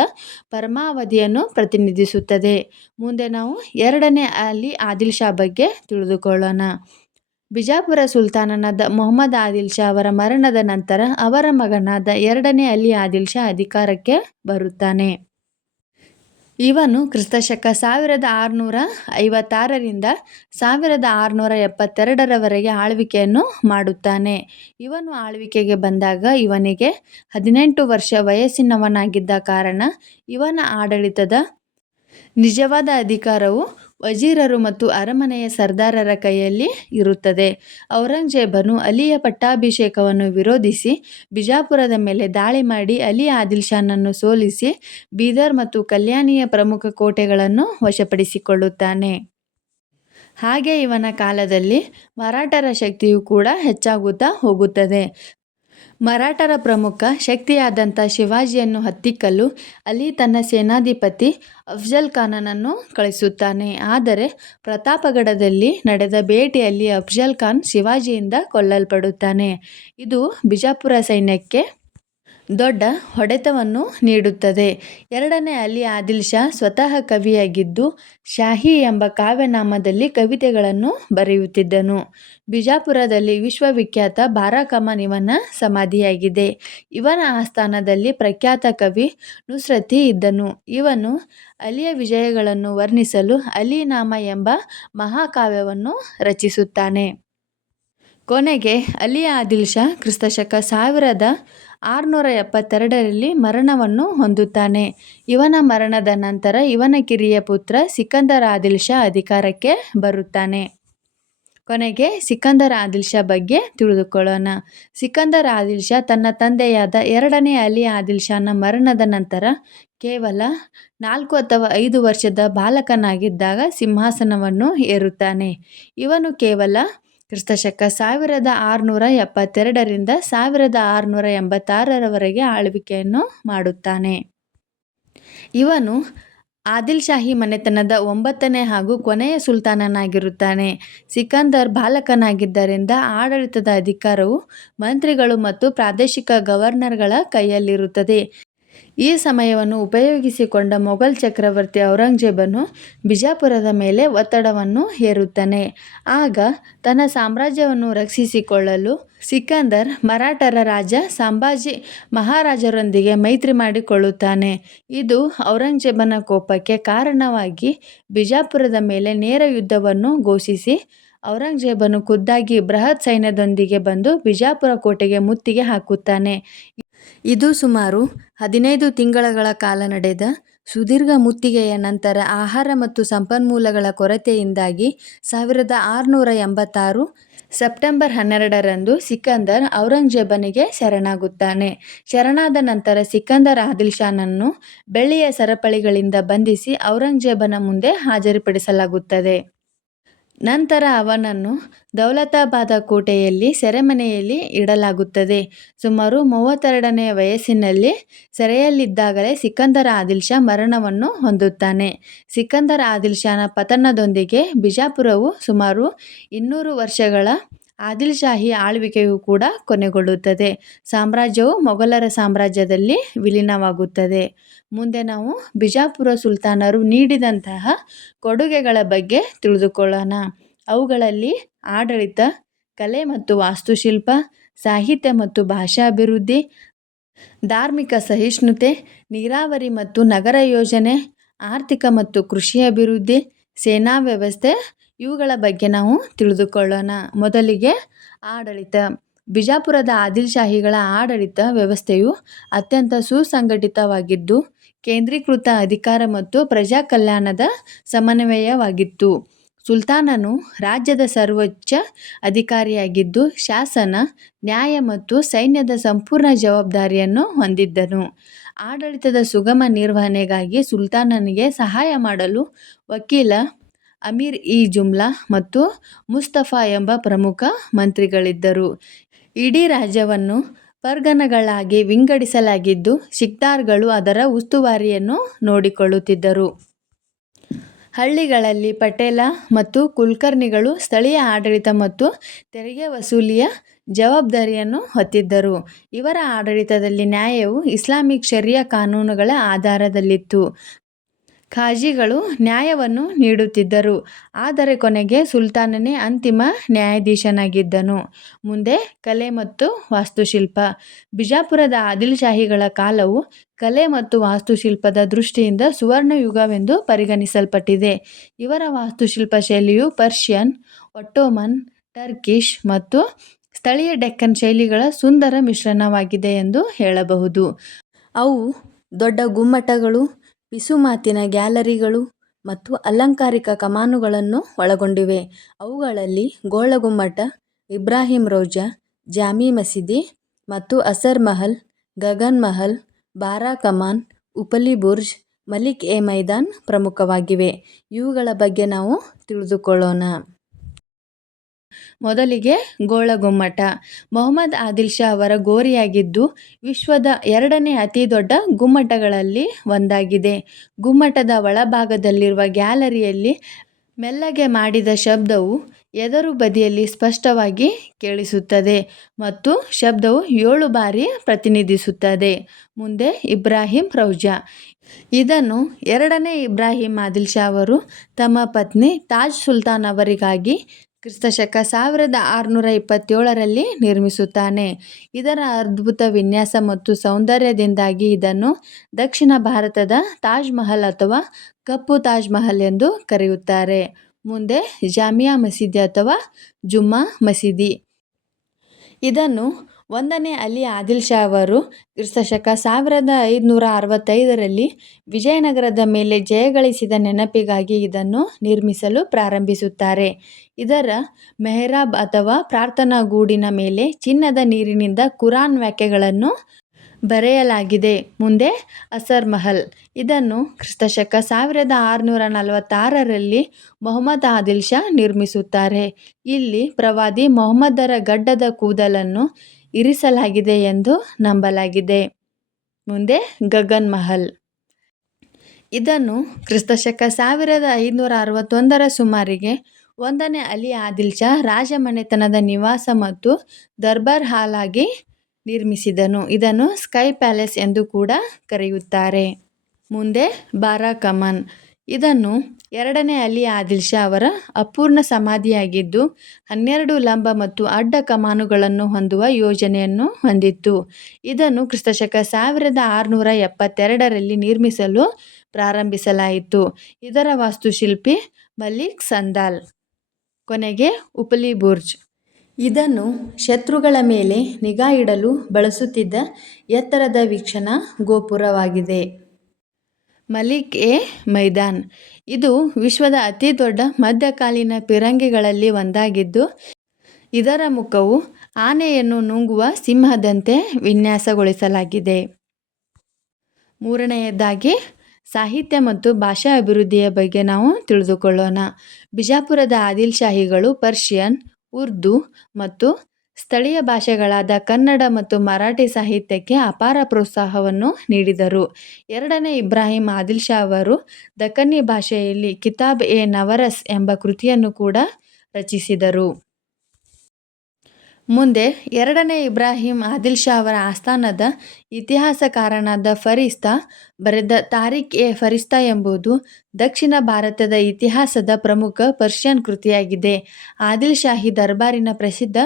ಪರಮಾವಧಿಯನ್ನು ಪ್ರತಿನಿಧಿಸುತ್ತದೆ. ಮುಂದೆ ನಾವು ಎರಡನೇ ಅಲಿ ಆದಿಲ್ ಶಾ ಬಗ್ಗೆ ತಿಳಿದುಕೊಳ್ಳೋಣ. ಬಿಜಾಪುರ ಸುಲ್ತಾನನಾದ ಮೊಹಮ್ಮದ್ ಆದಿಲ್ ಶಾ ಅವರ ಮರಣದ ನಂತರ ಅವರ ಮಗನಾದ ಎರಡನೇ ಅಲಿ ಆದಿಲ್ ಶಾ ಅಧಿಕಾರಕ್ಕೆ ಬರುತ್ತಾನೆ. ಇವನು ಕ್ರಿಸ್ತಶಕ ಸಾವಿರದ ಆರುನೂರ ಐವತ್ತಾರರಿಂದ ಸಾವಿರದ ಆರುನೂರ ಎಪ್ಪತ್ತೆರಡರವರೆಗೆ ಆಳ್ವಿಕೆಯನ್ನು ಮಾಡುತ್ತಾನೆ. ಇವನು ಆಳ್ವಿಕೆಗೆ ಬಂದಾಗ ಇವನಿಗೆ ಹದಿನೆಂಟು ವರ್ಷ ವಯಸ್ಸಿನವನಾಗಿದ್ದ ಕಾರಣ ಇವನ ಆಡಳಿತದ ನಿಜವಾದ ಅಧಿಕಾರವು ವಜೀರರು ಮತ್ತು ಅರಮನೆಯ ಸರ್ದಾರರ ಕೈಯಲ್ಲಿ ಇರುತ್ತದೆ. ಔರಂಗಜೇಬನು ಅಲಿಯ ಪಟ್ಟಾಭಿಷೇಕವನ್ನು ವಿರೋಧಿಸಿ ಬಿಜಾಪುರದ ಮೇಲೆ ದಾಳಿ ಮಾಡಿ ಅಲಿ ಆದಿಲ್ ಶಾನನ್ನು ಸೋಲಿಸಿ ಬೀದರ್ ಮತ್ತು ಕಲ್ಯಾಣಿಯ ಪ್ರಮುಖ ಕೋಟೆಗಳನ್ನು ವಶಪಡಿಸಿಕೊಳ್ಳುತ್ತಾನೆ. ಹಾಗೆ ಇವನ ಕಾಲದಲ್ಲಿ ಮರಾಠರ ಶಕ್ತಿಯು ಕೂಡ ಹೆಚ್ಚಾಗುತ್ತಾ ಹೋಗುತ್ತದೆ. ಮರಾಠರ ಪ್ರಮುಖ ಶಕ್ತಿಯಾದಂಥ ಶಿವಾಜಿಯನ್ನು ಹತ್ತಿಕ್ಕಲು ಅಲಿ ತನ್ನ ಸೇನಾಧಿಪತಿ ಅಫ್ಜಲ್ ಖಾನನನ್ನು ಕಳಿಸುತ್ತಾನೆ. ಆದರೆ ಪ್ರತಾಪಗಢದಲ್ಲಿ ನಡೆದ ಭೇಟಿಯಲ್ಲಿ ಅಫ್ಜಲ್ ಖಾನ್ ಶಿವಾಜಿಯಿಂದ ಕೊಲ್ಲಲ್ಪಡುತ್ತಾನೆ. ಇದು ಬಿಜಾಪುರ ಸೈನ್ಯಕ್ಕೆ ದೊಡ್ಡ ಹೊಡೆತವನ್ನು ನೀಡುತ್ತದೆ. ಎರಡನೇ ಅಲಿ ಆದಿಲ್ ಶಾ ಸ್ವತಃ ಕವಿಯಾಗಿದ್ದು, ಶಾಹಿ ಎಂಬ ಕಾವ್ಯನಾಮದಲ್ಲಿ ಕವಿತೆಗಳನ್ನು ಬರೆಯುತ್ತಿದ್ದನು. ಬಿಜಾಪುರದಲ್ಲಿ ವಿಶ್ವವಿಖ್ಯಾತ ಬಾರಾಕಮನ್ ಇವನ ಸಮಾಧಿಯಾಗಿದೆ. ಇವನ ಆಸ್ಥಾನದಲ್ಲಿ ಪ್ರಖ್ಯಾತ ಕವಿ ನುಸ್ರತಿ ಇದ್ದನು. ಇವನು ಅಲಿಯ ವಿಜಯಗಳನ್ನು ವರ್ಣಿಸಲು ಅಲಿ ನಾಮ ಎಂಬ ಮಹಾಕಾವ್ಯವನ್ನು ರಚಿಸುತ್ತಾನೆ. ಕೊನೆಗೆ ಅಲಿಯ ಆದಿಲ್ ಶಾ ಕ್ರಿಸ್ತಶಕ ಸಾವಿರದ ಆರುನೂರ ಎಪ್ಪತ್ತೆರಡರಲ್ಲಿ ಮರಣವನ್ನು ಹೊಂದುತ್ತಾನೆ. ಇವನ ಮರಣದ ನಂತರ ಇವನ ಕಿರಿಯ ಪುತ್ರ ಸಿಕಂದರ್ ಆದಿಲ್ ಶಾ ಅಧಿಕಾರಕ್ಕೆ ಬರುತ್ತಾನೆ. ಕೊನೆಗೆ ಸಿಕಂದರ್ ಆದಿಲ್ ಶಾ ಬಗ್ಗೆ ತಿಳಿದುಕೊಳ್ಳೋಣ. ಸಿಕಂದರ್ ಆದಿಲ್ ಶಾ ತನ್ನ ತಂದೆಯಾದ ಎರಡನೇ ಅಲಿ ಆದಿಲ್ ಶಾನ ಮರಣದ ನಂತರ ಕೇವಲ ನಾಲ್ಕು ಅಥವಾ ಐದು ವರ್ಷದ ಬಾಲಕನಾಗಿದ್ದಾಗ ಸಿಂಹಾಸನವನ್ನು ಏರುತ್ತಾನೆ. ಇವನು ಕೇವಲ ಕ್ರಿಸ್ತಶಕ ಸಾವಿರದ ಆರುನೂರ ಎಪ್ಪತ್ತೆರಡರಿಂದ ಸಾವಿರದ ಆರುನೂರ ಎಂಬತ್ತಾರರವರೆಗೆ ಆಳ್ವಿಕೆಯನ್ನು ಮಾಡುತ್ತಾನೆ. ಇವನು ಆದಿಲ್ ಶಾಹಿ ಮನೆತನದ ಒಂಬತ್ತನೇ ಹಾಗೂ ಕೊನೆಯ ಸುಲ್ತಾನನಾಗಿರುತ್ತಾನೆ. ಸಿಕಂದರ್ ಬಾಲಕನಾಗಿದ್ದರಿಂದ ಆಡಳಿತದ ಅಧಿಕಾರವು ಮಂತ್ರಿಗಳು ಮತ್ತು ಪ್ರಾದೇಶಿಕ ಗವರ್ನರ್ಗಳ ಕೈಯಲ್ಲಿರುತ್ತದೆ. ಈ ಸಮಯವನ್ನು ಉಪಯೋಗಿಸಿಕೊಂಡ ಮೊಘಲ್ ಚಕ್ರವರ್ತಿ ಔರಂಗಜೇಬನು ಬಿಜಾಪುರದ ಮೇಲೆ ಒತ್ತಡವನ್ನು ಹೇರುತ್ತಾನೆ. ಆಗ ತನ್ನ ಸಾಮ್ರಾಜ್ಯವನ್ನು ರಕ್ಷಿಸಿಕೊಳ್ಳಲು ಸಿಕಂದರ್ ಮರಾಠರ ರಾಜ ಸಂಭಾಜಿ ಮಹಾರಾಜರೊಂದಿಗೆ ಮೈತ್ರಿ ಮಾಡಿಕೊಳ್ಳುತ್ತಾನೆ. ಇದು ಔರಂಗಜೇಬನ ಕೋಪಕ್ಕೆ ಕಾರಣವಾಗಿ ಬಿಜಾಪುರದ ಮೇಲೆ ನೇರ ಯುದ್ಧವನ್ನು ಘೋಷಿಸಿ, ಔರಂಗಜೇಬನು ಖುದ್ದಾಗಿ ಬೃಹತ್ ಸೈನ್ಯದೊಂದಿಗೆ ಬಂದು ಬಿಜಾಪುರ ಕೋಟೆಗೆ ಮುತ್ತಿಗೆ ಹಾಕುತ್ತಾನೆ. ಇದು ಸುಮಾರು ಹದಿನೈದು ತಿಂಗಳುಗಳ ಕಾಲ ನಡೆದ ಸುದೀರ್ಘ ಮುತ್ತಿಗೆಯ ನಂತರ ಆಹಾರ ಮತ್ತು ಸಂಪನ್ಮೂಲಗಳ ಕೊರತೆಯಿಂದಾಗಿ ಸಾವಿರದ ಆರುನೂರ ಎಂಬತ್ತಾರು ಸೆಪ್ಟೆಂಬರ್ ಹನ್ನೆರಡರಂದು ಸಿಕಂದರ್ ಔರಂಗಜೇಬನಿಗೆ ಶರಣಾಗುತ್ತಾನೆ. ಶರಣಾದ ನಂತರ ಸಿಕಂದರ್ ಆದಿಲ್ ಶಾನನ್ನು ಬೆಳ್ಳಿಯ ಸರಪಳಿಗಳಿಂದ ಬಂಧಿಸಿ ಔರಂಗಜೇಬನ ಮುಂದೆ ಹಾಜರುಪಡಿಸಲಾಗುತ್ತದೆ. ನಂತರ ಅವನನ್ನು ದೌಲತಾಬಾದ ಕೋಟೆಯಲ್ಲಿ ಸೆರೆಮನೆಯಲ್ಲಿ ಇಡಲಾಗುತ್ತದೆ. ಸುಮಾರು ಮೂವತ್ತೆರಡನೆಯ ವಯಸ್ಸಿನಲ್ಲಿ ಸೆರೆಯಲ್ಲಿದ್ದಾಗಲೇ ಸಿಕಂದರ ಆದಿಲ್ ಶಾ ಮರಣವನ್ನು ಹೊಂದುತ್ತಾನೆ. ಸಿಕಂದರ ಆದಿಲ್ ಶಾನ ಪತನದೊಂದಿಗೆ ಬಿಜಾಪುರವು ಸುಮಾರು ಇನ್ನೂರು ವರ್ಷಗಳ ಆದಿಲ್ಶಾಹಿ ಆಳ್ವಿಕೆಯು ಕೂಡ ಕೊನೆಗೊಳ್ಳುತ್ತದೆ. ಸಾಮ್ರಾಜ್ಯವು ಮೊಘಲರ ಸಾಮ್ರಾಜ್ಯದಲ್ಲಿ ವಿಲೀನವಾಗುತ್ತದೆ. ಮುಂದೆ ನಾವು ಬಿಜಾಪುರ ಸುಲ್ತಾನರು ನೀಡಿದಂತಹ ಕೊಡುಗೆಗಳ ಬಗ್ಗೆ ತಿಳಿದುಕೊಳ್ಳೋಣ. ಅವುಗಳಲ್ಲಿ ಆಡಳಿತ, ಕಲೆ ಮತ್ತು ವಾಸ್ತುಶಿಲ್ಪ, ಸಾಹಿತ್ಯ ಮತ್ತು ಭಾಷಾಭಿವೃದ್ಧಿ, ಧಾರ್ಮಿಕ ಸಹಿಷ್ಣುತೆ, ನೀರಾವರಿ ಮತ್ತು ನಗರ ಯೋಜನೆ, ಆರ್ಥಿಕ ಮತ್ತು ಕೃಷಿ ಅಭಿವೃದ್ಧಿ, ಸೇನಾ ವ್ಯವಸ್ಥೆ ಇವುಗಳ ಬಗ್ಗೆ ನಾವು ತಿಳಿದುಕೊಳ್ಳೋಣ. ಮೊದಲಿಗೆ ಆಡಳಿತ. ಬಿಜಾಪುರದ ಆದಿಲ್ಶಾಹಿಗಳ ಆಡಳಿತ ವ್ಯವಸ್ಥೆಯು ಅತ್ಯಂತ ಸುಸಂಘಟಿತವಾಗಿದ್ದು, ಕೇಂದ್ರೀಕೃತ ಅಧಿಕಾರ ಮತ್ತು ಪ್ರಜಾ ಕಲ್ಯಾಣದ ಸಮನ್ವಯವಾಗಿತ್ತು. ಸುಲ್ತಾನನು ರಾಜ್ಯದ ಸರ್ವೋಚ್ಚ ಅಧಿಕಾರಿಯಾಗಿದ್ದು, ಶಾಸನ, ನ್ಯಾಯ ಮತ್ತು ಸೈನ್ಯದ ಸಂಪೂರ್ಣ ಜವಾಬ್ದಾರಿಯನ್ನು ಹೊಂದಿದ್ದನು. ಆಡಳಿತದ ಸುಗಮ ನಿರ್ವಹಣೆಗಾಗಿ ಸುಲ್ತಾನನಿಗೆ ಸಹಾಯ ಮಾಡಲು ವಕೀಲ, ಅಮೀರ್-ಇ-ಜುಮ್ಲಾ ಮತ್ತು ಮುಸ್ತಫಾ ಎಂಬ ಪ್ರಮುಖ ಮಂತ್ರಿಗಳಿದ್ದರು. ಇಡೀ ರಾಜ್ಯವನ್ನು ಪರ್ಗನಗಳಾಗಿ ವಿಂಗಡಿಸಲಾಗಿದ್ದು, ಸಿಕ್ದಾರ್ಗಳು ಅದರ ಉಸ್ತುವಾರಿಯನ್ನು ನೋಡಿಕೊಳ್ಳುತ್ತಿದ್ದರು. ಹಳ್ಳಿಗಳಲ್ಲಿ ಪಟೇಲ ಮತ್ತು ಕುಲ್ಕರ್ಣಿಗಳು ಸ್ಥಳೀಯ ಆಡಳಿತ ಮತ್ತು ತೆರಿಗೆ ವಸೂಲಿಯ ಜವಾಬ್ದಾರಿಯನ್ನು ಹೊತ್ತಿದ್ದರು. ಇವರ ಆಡಳಿತದಲ್ಲಿ ನ್ಯಾಯವು ಇಸ್ಲಾಮಿಕ್ ಶರಿಯಾ ಕಾನೂನುಗಳ ಆಧಾರದಲ್ಲಿತ್ತು. ಖಾಝಿಗಳು ನ್ಯಾಯವನ್ನು ನೀಡುತ್ತಿದ್ದರು, ಆದರೆ ಕೊನೆಗೆ ಸುಲ್ತಾನನೇ ಅಂತಿಮ ನ್ಯಾಯಾಧೀಶನಾಗಿದ್ದನು. ಮುಂದೆ ಕಲೆ ಮತ್ತು ವಾಸ್ತುಶಿಲ್ಪ. ಬಿಜಾಪುರದ ಆದಿಲ್ಶಾಹಿಗಳ ಕಾಲವು ಕಲೆ ಮತ್ತು ವಾಸ್ತುಶಿಲ್ಪದ ದೃಷ್ಟಿಯಿಂದ ಸುವರ್ಣಯುಗವೆಂದು ಪರಿಗಣಿಸಲ್ಪಟ್ಟಿದೆ. ಇವರ ವಾಸ್ತುಶಿಲ್ಪ ಶೈಲಿಯು ಪರ್ಷಿಯನ್, ಒಟ್ಟೋಮನ್, ಟರ್ಕಿಶ್ ಮತ್ತು ಸ್ಥಳೀಯ ಡೆಕ್ಕನ್ ಶೈಲಿಗಳ ಸುಂದರ ಮಿಶ್ರಣವಾಗಿದೆ ಎಂದು ಹೇಳಬಹುದು. ಅವು ದೊಡ್ಡ ಗುಮ್ಮಟಗಳು, ಪಿಸುಮಾತಿನ ಗ್ಯಾಲರಿಗಳು ಮತ್ತು ಅಲಂಕಾರಿಕ ಕಮಾನುಗಳನ್ನು ಒಳಗೊಂಡಿವೆ. ಅವುಗಳಲ್ಲಿ ಗೋಳಗುಮ್ಮಟ, ಇಬ್ರಾಹಿಂ ರೋಜಾ, ಜಾಮಿ ಮಸೀದಿ ಮತ್ತು ಅಸರ್ ಮಹಲ್, ಗಗನ್ ಮಹಲ್, ಬಾರಾ ಕಮಾನ್, ಉಪಲಿ ಬುರ್ಜ್, ಮಲಿಕ್-ಎ-ಮೈದಾನ್ ಪ್ರಮುಖವಾಗಿವೆ. ಇವುಗಳ ಬಗ್ಗೆ ನಾವು ತಿಳಿದುಕೊಳ್ಳೋಣ. ಮೊದಲಿಗೆ ಗೋಳಗುಮ್ಮಟ. ಮೊಹಮ್ಮದ್ ಆದಿಲ್ ಶಾ ಅವರ ಗೋರಿಯಾಗಿದ್ದು, ವಿಶ್ವದ ಎರಡನೇ ಅತಿ ದೊಡ್ಡ ಗುಮ್ಮಟಗಳಲ್ಲಿ ಒಂದಾಗಿದೆ. ಗುಮ್ಮಟದ ಒಳಭಾಗದಲ್ಲಿರುವ ಗ್ಯಾಲರಿಯಲ್ಲಿ ಮೆಲ್ಲಗೆ ಮಾಡಿದ ಶಬ್ದವು ಎದರು ಬದಿಯಲ್ಲಿ ಸ್ಪಷ್ಟವಾಗಿ ಕೇಳಿಸುತ್ತದೆ ಮತ್ತು ಶಬ್ದವು ಏಳು ಬಾರಿ ಪ್ರತಿನಿಧಿಸುತ್ತದೆ ಮುಂದೆ ಇಬ್ರಾಹಿಂ ರೌಜಾ. ಇದನ್ನು ಎರಡನೇ ಇಬ್ರಾಹಿಂ ಆದಿಲ್ ಶಾ ಅವರು ತಮ್ಮ ಪತ್ನಿ ತಾಜ್ ಸುಲ್ತಾನ್ ಅವರಿಗಾಗಿ ಕ್ರಿ. ಶ. ಸಾವಿರದ ಆರುನೂರ ಇಪ್ಪತ್ತೇಳರಲ್ಲಿ ನಿರ್ಮಿಸುತ್ತಾನೆ. ಇದರ ಅದ್ಭುತ ವಿನ್ಯಾಸ ಮತ್ತು ಸೌಂದರ್ಯದಿಂದಾಗಿ ಇದನ್ನು ದಕ್ಷಿಣ ಭಾರತದ ತಾಜ್ ಮಹಲ್ ಅಥವಾ ಕಪ್ಪು ತಾಜ್ ಮಹಲ್ ಎಂದು ಕರೆಯುತ್ತಾರೆ. ಮುಂದೆ ಜಾಮಿಯಾ ಮಸೀದಿ ಅಥವಾ ಜುಮ್ಮಾ ಮಸೀದಿ. ಇದನ್ನು ಒಂದನೇ ಅಲಿ ಆದಿಲ್ ಶಾ ಅವರು ಕ್ರಿಸ್ತಶಕ ಸಾವಿರದ ಐದುನೂರ ಅರವತ್ತೈದರಲ್ಲಿ ವಿಜಯನಗರದ ಮೇಲೆ ಜಯಗಳಿಸಿದ ನೆನಪಿಗಾಗಿ ಇದನ್ನು ನಿರ್ಮಿಸಲು ಪ್ರಾರಂಭಿಸುತ್ತಾರೆ. ಇದರ ಮೆಹರಾಬ್ ಅಥವಾ ಪ್ರಾರ್ಥನಾ ಗೂಡಿನ ಮೇಲೆ ಚಿನ್ನದ ನೀರಿನಿಂದ ಕುರಾನ್ ವ್ಯಾಖ್ಯೆಗಳನ್ನು ಬರೆಯಲಾಗಿದೆ. ಮುಂದೆ ಅಸರ್ ಮಹಲ್. ಇದನ್ನು ಕ್ರಿಸ್ತಶಕ. ಸಾವಿರದ ಆರುನೂರ ನಲವತ್ತಾರರಲ್ಲಿ ಮೊಹಮ್ಮದ್ ಆದಿಲ್ ಶಾ ನಿರ್ಮಿಸುತ್ತಾರೆ. ಇಲ್ಲಿ ಪ್ರವಾದಿ ಮೊಹಮ್ಮದರ ಗಡ್ಡದ ಕೂದಲನ್ನು ಇರಿಸಲಾಗಿದೆ ಎಂದು ನಂಬಲಾಗಿದೆ. ಮುಂದೆ ಗಗನ್ ಮಹಲ್. ಇದನ್ನು ಕ್ರಿಸ್ತಶಕ. ಸಾವಿರದ ಐನೂರ ಅರವತ್ತೊಂದರ ಸುಮಾರಿಗೆ ಒಂದನೇ ಅಲಿ ಆದಿಲ್ ಶಾ ರಾಜಮನೆತನದ ನಿವಾಸ ಮತ್ತು ದರ್ಬಾರ್ ಹಾಲ್ ಆಗಿ ನಿರ್ಮಿಸಿದನು ಇದನ್ನು ಸ್ಕೈ ಪ್ಯಾಲೇಸ್ ಎಂದು ಕೂಡ ಕರೆಯುತ್ತಾರೆ ಮುಂದೆ ಬಾರಾ ಕಮನ್ ಇದನ್ನು ಎರಡನೇ ಅಲಿ ಆದಿಲ್ ಶಾ ಅವರ ಅಪೂರ್ಣ ಸಮಾಧಿಯಾಗಿದ್ದು, ಹನ್ನೆರಡು ಲಂಬ ಮತ್ತು ಅಡ್ಡ ಕಮಾನುಗಳನ್ನು ಹೊಂದುವ ಯೋಜನೆಯನ್ನು ಹೊಂದಿತ್ತು. ಇದನ್ನು ಕ್ರಿಸ್ತಶಕ ಸಾವಿರದ ಆರುನೂರ ಎಪ್ಪತ್ತೆರಡರಲ್ಲಿ ನಿರ್ಮಿಸಲು ಪ್ರಾರಂಭಿಸಲಾಯಿತು. ಇದರ ವಾಸ್ತುಶಿಲ್ಪಿ ಮಲಿಕ್ ಸಂದಾಲ್. ಕೊನೆಗೆ ಉಪಲಿ ಬುರ್ಜ್. ಇದನ್ನು ಶತ್ರುಗಳ ಮೇಲೆ ನಿಗಾ ಇಡಲು ಬಳಸುತ್ತಿದ್ದ ಎತ್ತರದ ವೀಕ್ಷಣಾ ಗೋಪುರವಾಗಿದೆ. ಮಲಿಕ್ ಎ ಮೈದಾನ್. ಇದು ವಿಶ್ವದ ಅತಿ ದೊಡ್ಡ ಮಧ್ಯಕಾಲೀನ ಪಿರಂಗಿಗಳಲ್ಲಿ ಒಂದಾಗಿದ್ದು, ಇದರ ಮುಖವು ಆನೆಯನ್ನು ನುಂಗುವ ಸಿಂಹದಂತೆ ವಿನ್ಯಾಸಗೊಳಿಸಲಾಗಿದೆ. ಮೂರನೆಯದಾಗಿ, ಸಾಹಿತ್ಯ ಮತ್ತು ಭಾಷಾ ಅಭಿವೃದ್ಧಿಯ ಬಗ್ಗೆ ನಾವು ತಿಳಿದುಕೊಳ್ಳೋಣ. ಬಿಜಾಪುರದ ಆದಿಲ್ ಶಾಹಿಗಳು ಪರ್ಷಿಯನ್, ಉರ್ದು ಮತ್ತು ಸ್ಥಳೀಯ ಭಾಷೆಗಳಾದ ಕನ್ನಡ ಮತ್ತು ಮರಾಠಿ ಸಾಹಿತ್ಯಕ್ಕೆ ಅಪಾರ ಪ್ರೋತ್ಸಾಹವನ್ನು ನೀಡಿದರು. ಎರಡನೇ ಇಬ್ರಾಹಿಂ ಆದಿಲ್ ಶಾ ಅವರು ದಕ್ಕನ್ನಿ ಭಾಷೆಯಲ್ಲಿ ಕಿತಾಬ್ ಎ ನವರಸ್ ಎಂಬ ಕೃತಿಯನ್ನು ಕೂಡ ರಚಿಸಿದರು. ಮುಂದೆ ಎರಡನೇ ಇಬ್ರಾಹಿಂ ಆದಿಲ್ ಶಾ ಅವರ ಆಸ್ಥಾನದ ಇತಿಹಾಸಕಾರನಾದ ಫರಿಸ್ತಾ ಬರೆದ ತಾರಿಕ್ ಎ ಫರಿಸ್ತಾ ಎಂಬುದು ದಕ್ಷಿಣ ಭಾರತದ ಇತಿಹಾಸದ ಪ್ರಮುಖ ಪರ್ಷಿಯನ್ ಕೃತಿಯಾಗಿದೆ. ಆದಿಲ್ ಶಾಹಿ ದರ್ಬಾರಿನ ಪ್ರಸಿದ್ಧ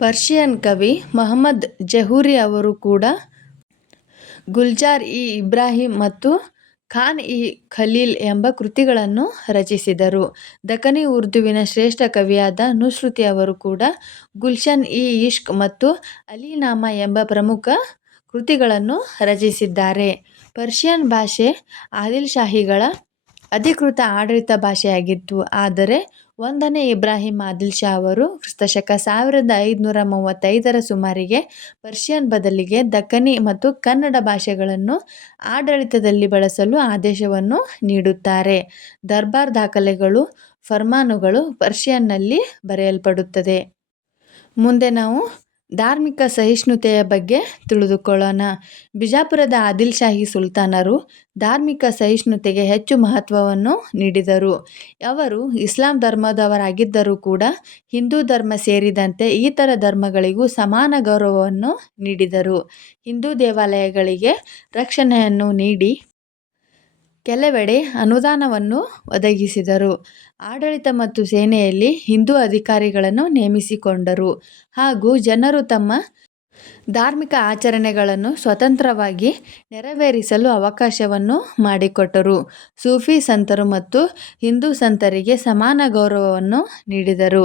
ಪರ್ಷಿಯನ್ ಕವಿ ಮೊಹಮ್ಮದ್ ಜಹೂರಿ ಅವರು ಕೂಡ ಗುಲ್ಜಾರ್ ಇ ಇಬ್ರಾಹಿಂ ಮತ್ತು ಖಾನ್ ಇ ಖಲೀಲ್ ಎಂಬ ಕೃತಿಗಳನ್ನು ರಚಿಸಿದರು. ದಖನಿ ಉರ್ದುವಿನ ಶ್ರೇಷ್ಠ ಕವಿಯಾದ ನುಶ್ರುತಿ ಅವರು ಕೂಡ ಗುಲ್ಶನ್ ಇ ಇಷ್ಕ್ ಮತ್ತು ಅಲಿನಾಮಾ ಎಂಬ ಪ್ರಮುಖ ಕೃತಿಗಳನ್ನು ರಚಿಸಿದ್ದಾರೆ. ಪರ್ಷಿಯನ್ ಭಾಷೆ ಆದಿಲ್ ಶಾಹಿಗಳ ಅಧಿಕೃತ ಆಡಳಿತ ಭಾಷೆಯಾಗಿತ್ತು. ಆದರೆ ಒಂದನೇ ಇಬ್ರಾಹಿಂ ಆದಿಲ್ ಶಾ ಅವರು ಕ್ರಿಸ್ತಶಕ ಸಾವಿರದ ಐದುನೂರ ಮೂವತ್ತೈದರ ಸುಮಾರಿಗೆ ಪರ್ಷಿಯನ್ ಬದಲಿಗೆ ದಕ್ಕನಿ ಮತ್ತು ಕನ್ನಡ ಭಾಷೆಗಳನ್ನು ಆಡಳಿತದಲ್ಲಿ ಬಳಸಲು ಆದೇಶವನ್ನು ನೀಡುತ್ತಾರೆ. ದರ್ಬಾರ್ ದಾಖಲೆಗಳು, ಫರ್ಮಾನುಗಳು ಪರ್ಷಿಯನ್ನಲ್ಲಿ ಬರೆಯಲ್ಪಡುತ್ತದೆ. ಮುಂದೆ ನಾವು ಧಾರ್ಮಿಕ ಸಹಿಷ್ಣುತೆಯ ಬಗ್ಗೆ ತಿಳಿದುಕೊಳ್ಳೋಣ. ಬಿಜಾಪುರದ ಆದಿಲ್ ಶಾಹಿ ಸುಲ್ತಾನರು ಧಾರ್ಮಿಕ ಸಹಿಷ್ಣುತೆಗೆ ಹೆಚ್ಚು ಮಹತ್ವವನ್ನು ನೀಡಿದರು. ಅವರು ಇಸ್ಲಾಂ ಧರ್ಮದವರಾಗಿದ್ದರೂ ಕೂಡ ಹಿಂದೂ ಧರ್ಮ ಸೇರಿದಂತೆ ಇತರ ಧರ್ಮಗಳಿಗೂ ಸಮಾನ ಗೌರವವನ್ನು ನೀಡಿದರು. ಹಿಂದೂ ದೇವಾಲಯಗಳಿಗೆ ರಕ್ಷಣೆಯನ್ನು ನೀಡಿ ಕೆಲವೆಡೆ ಅನುದಾನವನ್ನು ಒದಗಿಸಿದರು. ಆಡಳಿತ ಮತ್ತು ಸೇನೆಯಲ್ಲಿ ಹಿಂದೂ ಅಧಿಕಾರಿಗಳನ್ನು ನೇಮಿಸಿಕೊಂಡರು. ಹಾಗೂ ಜನರು ತಮ್ಮ ಧಾರ್ಮಿಕ ಆಚರಣೆಗಳನ್ನು ಸ್ವತಂತ್ರವಾಗಿ ನೆರವೇರಿಸಲು ಅವಕಾಶವನ್ನು ಮಾಡಿಕೊಟ್ಟರು. ಸೂಫಿ ಸಂತರು ಮತ್ತು ಹಿಂದೂ ಸಂತರಿಗೆ ಸಮಾನ ಗೌರವವನ್ನು ನೀಡಿದರು.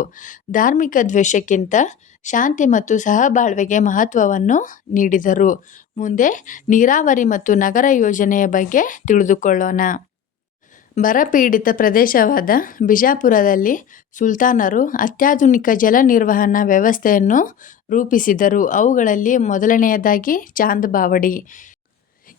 ಧಾರ್ಮಿಕ ದ್ವೇಷಕ್ಕಿಂತ ಶಾಂತಿ ಮತ್ತು ಸಹಬಾಳ್ವೆಗೆ ಮಹತ್ವವನ್ನು ನೀಡಿದರು. ಮುಂದೆ ನೀರಾವರಿ ಮತ್ತು ನಗರ ಯೋಜನೆಯ ಬಗ್ಗೆ ತಿಳಿದುಕೊಳ್ಳೋಣ. ಬರಪೀಡಿತ ಪ್ರದೇಶವಾದ ಬಿಜಾಪುರದಲ್ಲಿ ಸುಲ್ತಾನರು ಅತ್ಯಾಧುನಿಕ ಜಲ ನಿರ್ವಹಣಾ ವ್ಯವಸ್ಥೆಯನ್ನು ರೂಪಿಸಿದರು. ಅವುಗಳಲ್ಲಿ ಮೊದಲನೆಯದಾಗಿ ಚಾಂದ್ ಬಾವಡಿ.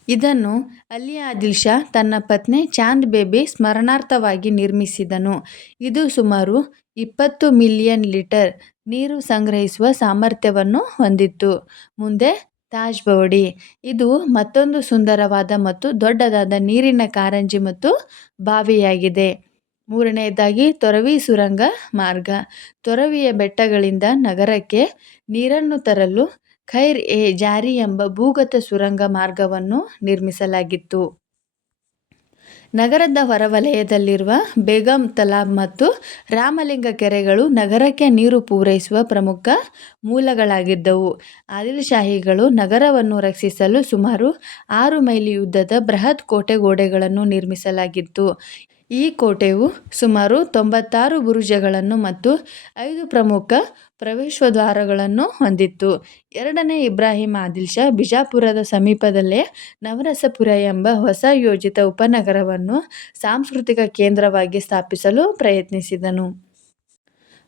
ಇದನ್ನು ಅಲಿ ಆದಿಲ್ ಶಾ ತನ್ನ ಪತ್ನಿ ಚಾಂದ್ ಬೇಬಿ ಸ್ಮರಣಾರ್ಥವಾಗಿ ನಿರ್ಮಿಸಿದನು. ಇದು ಸುಮಾರು ಇಪ್ಪತ್ತು ಮಿಲಿಯನ್ ಲೀಟರ್ ನೀರು ಸಂಗ್ರಹಿಸುವ ಸಾಮರ್ಥ್ಯವನ್ನು ಹೊಂದಿತ್ತು. ಮುಂದೆ ತಾಜ್ ಬೌಡಿ ಇದು ಮತ್ತೊಂದು ಸುಂದರವಾದ ಮತ್ತು ದೊಡ್ಡದಾದ ನೀರಿನ ಕಾರಂಜಿ ಮತ್ತು ಬಾವಿಯಾಗಿದೆ. ಮೂರನೆಯದಾಗಿ, ತೊರವಿ ಸುರಂಗ ಮಾರ್ಗ. ತೊರವಿಯ ಬೆಟ್ಟಗಳಿಂದ ನಗರಕ್ಕೆ ನೀರನ್ನು ತರಲು ಖೈರ್ ಎ ಜಾರಿ ಎಂಬ ಭೂಗತ ಸುರಂಗ ಮಾರ್ಗವನ್ನು ನಿರ್ಮಿಸಲಾಗಿತ್ತು. ನಗರದ ಹೊರವಲಯದಲ್ಲಿರುವ ಬೇಗಂ ತಲಾಬ್ ಮತ್ತು ರಾಮಲಿಂಗ ಕೆರೆಗಳು ನಗರಕ್ಕೆ ನೀರು ಪೂರೈಸುವ ಪ್ರಮುಖ ಮೂಲಗಳಾಗಿದ್ದವು. ಆದಿಲ್ ಶಾಹಿಗಳು ನಗರವನ್ನು ರಕ್ಷಿಸಲು ಸುಮಾರು ಆರು ಮೈಲಿ ಉದ್ದದ ಬೃಹತ್ ಕೋಟೆ ಗೋಡೆಗಳನ್ನು ನಿರ್ಮಿಸಲಾಗಿತ್ತು. ಈ ಕೋಟೆಯು ಸುಮಾರು ತೊಂಬತ್ತಾರು ಬುರುಜಗಳನ್ನು ಮತ್ತು ಐದು ಪ್ರಮುಖ ಪ್ರವೇಶದ್ವಾರಗಳನ್ನು ಹೊಂದಿತ್ತು. ಎರಡನೇ ಇಬ್ರಾಹಿಂ ಆದಿಲ್ ಶಾ ಬಿಜಾಪುರದ ಸಮೀಪದಲ್ಲೇ ನವರಸಪುರ ಎಂಬ ಹೊಸ ಯೋಜಿತ ಉಪನಗರವನ್ನು ಸಾಂಸ್ಕೃತಿಕ ಕೇಂದ್ರವಾಗಿ ಸ್ಥಾಪಿಸಲು ಪ್ರಯತ್ನಿಸಿದನು.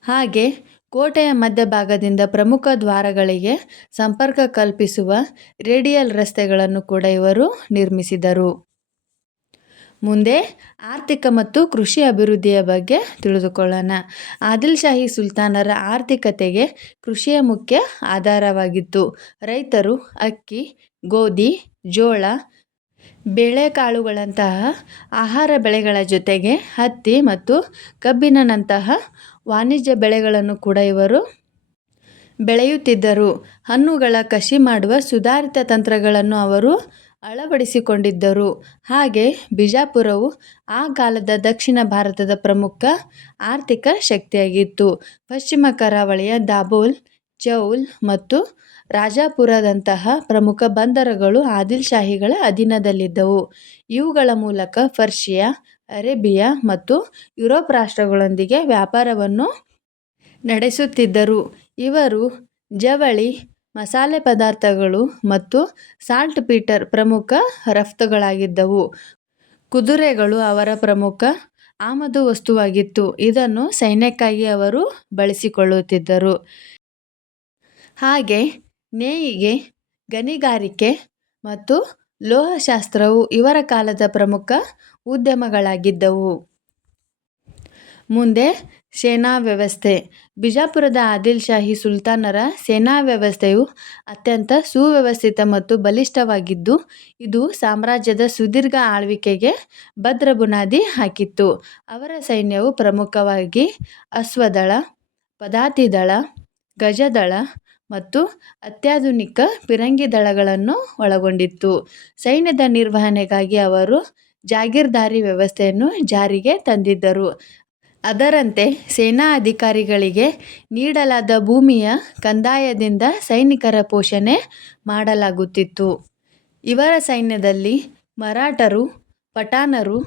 ಹಾಗೆ ಕೋಟೆಯ ಮಧ್ಯಭಾಗದಿಂದ ಪ್ರಮುಖ ದ್ವಾರಗಳಿಗೆ ಸಂಪರ್ಕ ಕಲ್ಪಿಸುವ ರೇಡಿಯಲ್ ರಸ್ತೆಗಳನ್ನು ಕೂಡ ಇವರು ನಿರ್ಮಿಸಿದರು. ಮುಂದೆ ಆರ್ಥಿಕ ಮತ್ತು ಕೃಷಿ ಅಭಿವೃದ್ಧಿಯ ಬಗ್ಗೆ ತಿಳಿದುಕೊಳ್ಳೋಣ. ಆದಿಲ್ ಶಾಹಿ ಸುಲ್ತಾನರ ಆರ್ಥಿಕತೆಗೆ ಕೃಷಿಯ ಮುಖ್ಯ ಆಧಾರವಾಗಿತ್ತು. ರೈತರು ಅಕ್ಕಿ, ಗೋಧಿ, ಜೋಳ, ಬೇಳೆಕಾಳುಗಳಂತಹ ಆಹಾರ ಬೆಳೆಗಳ ಜೊತೆಗೆ ಹತ್ತಿ ಮತ್ತು ಕಬ್ಬಿನಂತಹ ವಾಣಿಜ್ಯ ಬೆಳೆಗಳನ್ನು ಕೂಡ ಇವರು ಬೆಳೆಯುತ್ತಿದ್ದರು. ಹಣ್ಣುಗಳ ಕಸಿ ಮಾಡುವ ಸುಧಾರಿತ ತಂತ್ರಗಳನ್ನು ಅವರು ಅಳವಡಿಸಿಕೊಂಡಿದ್ದರು. ಹಾಗೆ ಬಿಜಾಪುರವು ಆ ಕಾಲದ ದಕ್ಷಿಣ ಭಾರತದ ಪ್ರಮುಖ ಆರ್ಥಿಕ ಶಕ್ತಿಯಾಗಿತ್ತು. ಪಶ್ಚಿಮ ಕರಾವಳಿಯ ದಾಬೋಲ್, ಚೌಲ್ ಮತ್ತು ರಾಜಾಪುರದಂತಹ ಪ್ರಮುಖ ಬಂದರುಗಳು ಆದಿಲ್ ಶಾಹಿಗಳ ಅಧೀನದಲ್ಲಿದ್ದವು. ಇವುಗಳ ಮೂಲಕ ಪರ್ಷಿಯಾ, ಅರೇಬಿಯಾ ಮತ್ತು ಯುರೋಪ್ ರಾಷ್ಟ್ರಗಳೊಂದಿಗೆ ವ್ಯಾಪಾರವನ್ನು ನಡೆಸುತ್ತಿದ್ದರು. ಇವರು ಜವಳಿ ಮಸಾಲೆ ಪದಾರ್ಥಗಳು ಮತ್ತು ಸಾಲ್ಟ್ ಪೀಟರ್ ಪ್ರಮುಖ ರಫ್ತುಗಳಾಗಿದ್ದವು. ಕುದುರೆಗಳು ಅವರ ಪ್ರಮುಖ ಆಮದು ವಸ್ತುವಾಗಿತ್ತು. ಇದನ್ನು ಸೈನ್ಯಕ್ಕಾಗಿ ಅವರು ಬಳಸಿಕೊಳ್ಳುತ್ತಿದ್ದರು. ಹಾಗೆ ನೇಯಿಗೆ ಗಣಿಗಾರಿಕೆ ಮತ್ತು ಲೋಹಶಾಸ್ತ್ರವು ಇವರ ಕಾಲದ ಪ್ರಮುಖ ಉದ್ಯಮಗಳಾಗಿದ್ದವು. ಮುಂದೆ ಸೇನಾ ವ್ಯವಸ್ಥೆ. ಬಿಜಾಪುರದ ಆದಿಲ್ ಶಾಹಿ ಸುಲ್ತಾನರ ಸೇನಾ ವ್ಯವಸ್ಥೆಯು ಅತ್ಯಂತ ಸುವ್ಯವಸ್ಥಿತ ಮತ್ತು ಬಲಿಷ್ಠವಾಗಿದ್ದು, ಇದು ಸಾಮ್ರಾಜ್ಯದ ಸುದೀರ್ಘ ಆಳ್ವಿಕೆಗೆ ಭದ್ರ ಬುನಾದಿ ಹಾಕಿತ್ತು. ಅವರ ಸೈನ್ಯವು ಪ್ರಮುಖವಾಗಿ ಅಶ್ವದಳ ಪದಾತಿ ದಳ ಗಜದಳ ಮತ್ತು ಅತ್ಯಾಧುನಿಕ ಪಿರಂಗಿ ದಳಗಳನ್ನು ಒಳಗೊಂಡಿತ್ತು. ಸೈನ್ಯದ ನಿರ್ವಹಣೆಗಾಗಿ ಅವರು ಜಾಗೀರ್ದಾರಿ ವ್ಯವಸ್ಥೆಯನ್ನು ಜಾರಿಗೆ ತಂದಿದ್ದರು. ಅದರಂತೆ ಸೇನಾ ಅಧಿಕಾರಿಗಳಿಗೆ ನೀಡಲಾದ ಭೂಮಿಯ ಕಂದಾಯದಿಂದ ಸೈನಿಕರ ಪೋಷಣೆ ಮಾಡಲಾಗುತ್ತಿತ್ತು. ಇವರ ಸೈನ್ಯದಲ್ಲಿ ಮರಾಠರು, ಪಠಾಣರು,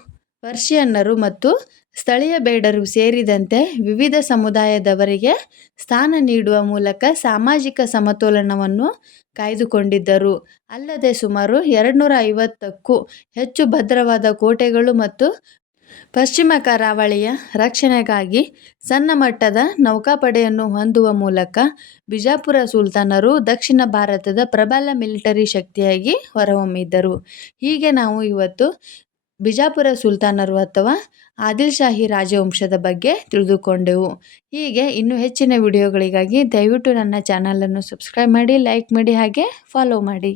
ಪರ್ಷಿಯನ್ನರು ಮತ್ತು ಸ್ಥಳೀಯ ಬೇಡರು ಸೇರಿದಂತೆ ವಿವಿಧ ಸಮುದಾಯದವರಿಗೆ ಸ್ಥಾನ ನೀಡುವ ಮೂಲಕ ಸಾಮಾಜಿಕ ಸಮತೋಲನವನ್ನು ಕಾಯ್ದುಕೊಂಡಿದ್ದರು. ಅಲ್ಲದೆ ಸುಮಾರು ಎರಡುನೂರ ಐವತ್ತಕ್ಕೂ ಹೆಚ್ಚು ಭದ್ರವಾದ ಕೋಟೆಗಳು ಮತ್ತು ಪಶ್ಚಿಮ ಕರಾವಳಿಯ ರಕ್ಷಣೆಗಾಗಿ ಸಣ್ಣ ಮಟ್ಟದ ನೌಕಾಪಡೆಯನ್ನು ಹೊಂದುವ ಮೂಲಕ ಬಿಜಾಪುರ ಸುಲ್ತಾನರು ದಕ್ಷಿಣ ಭಾರತದ ಪ್ರಬಲ ಮಿಲಿಟರಿ ಶಕ್ತಿಯಾಗಿ ಹೊರಹೊಮ್ಮಿದ್ದರು. ಹೀಗೆ ನಾವು ಇವತ್ತು ಬಿಜಾಪುರ ಸುಲ್ತಾನರು ಅಥವಾ ಆದಿಲ್ ಶಾಹಿ ರಾಜವಂಶದ ಬಗ್ಗೆ ತಿಳಿದುಕೊಂಡೆವು. ಹೀಗೆ ಇನ್ನೂ ಹೆಚ್ಚಿನ ವಿಡಿಯೋಗಳಿಗಾಗಿ ದಯವಿಟ್ಟು ನನ್ನ ಚಾನಲನ್ನು ಸಬ್ಸ್ಕ್ರೈಬ್ ಮಾಡಿ, ಲೈಕ್ ಮಾಡಿ ಹಾಗೆ ಫಾಲೋ ಮಾಡಿ.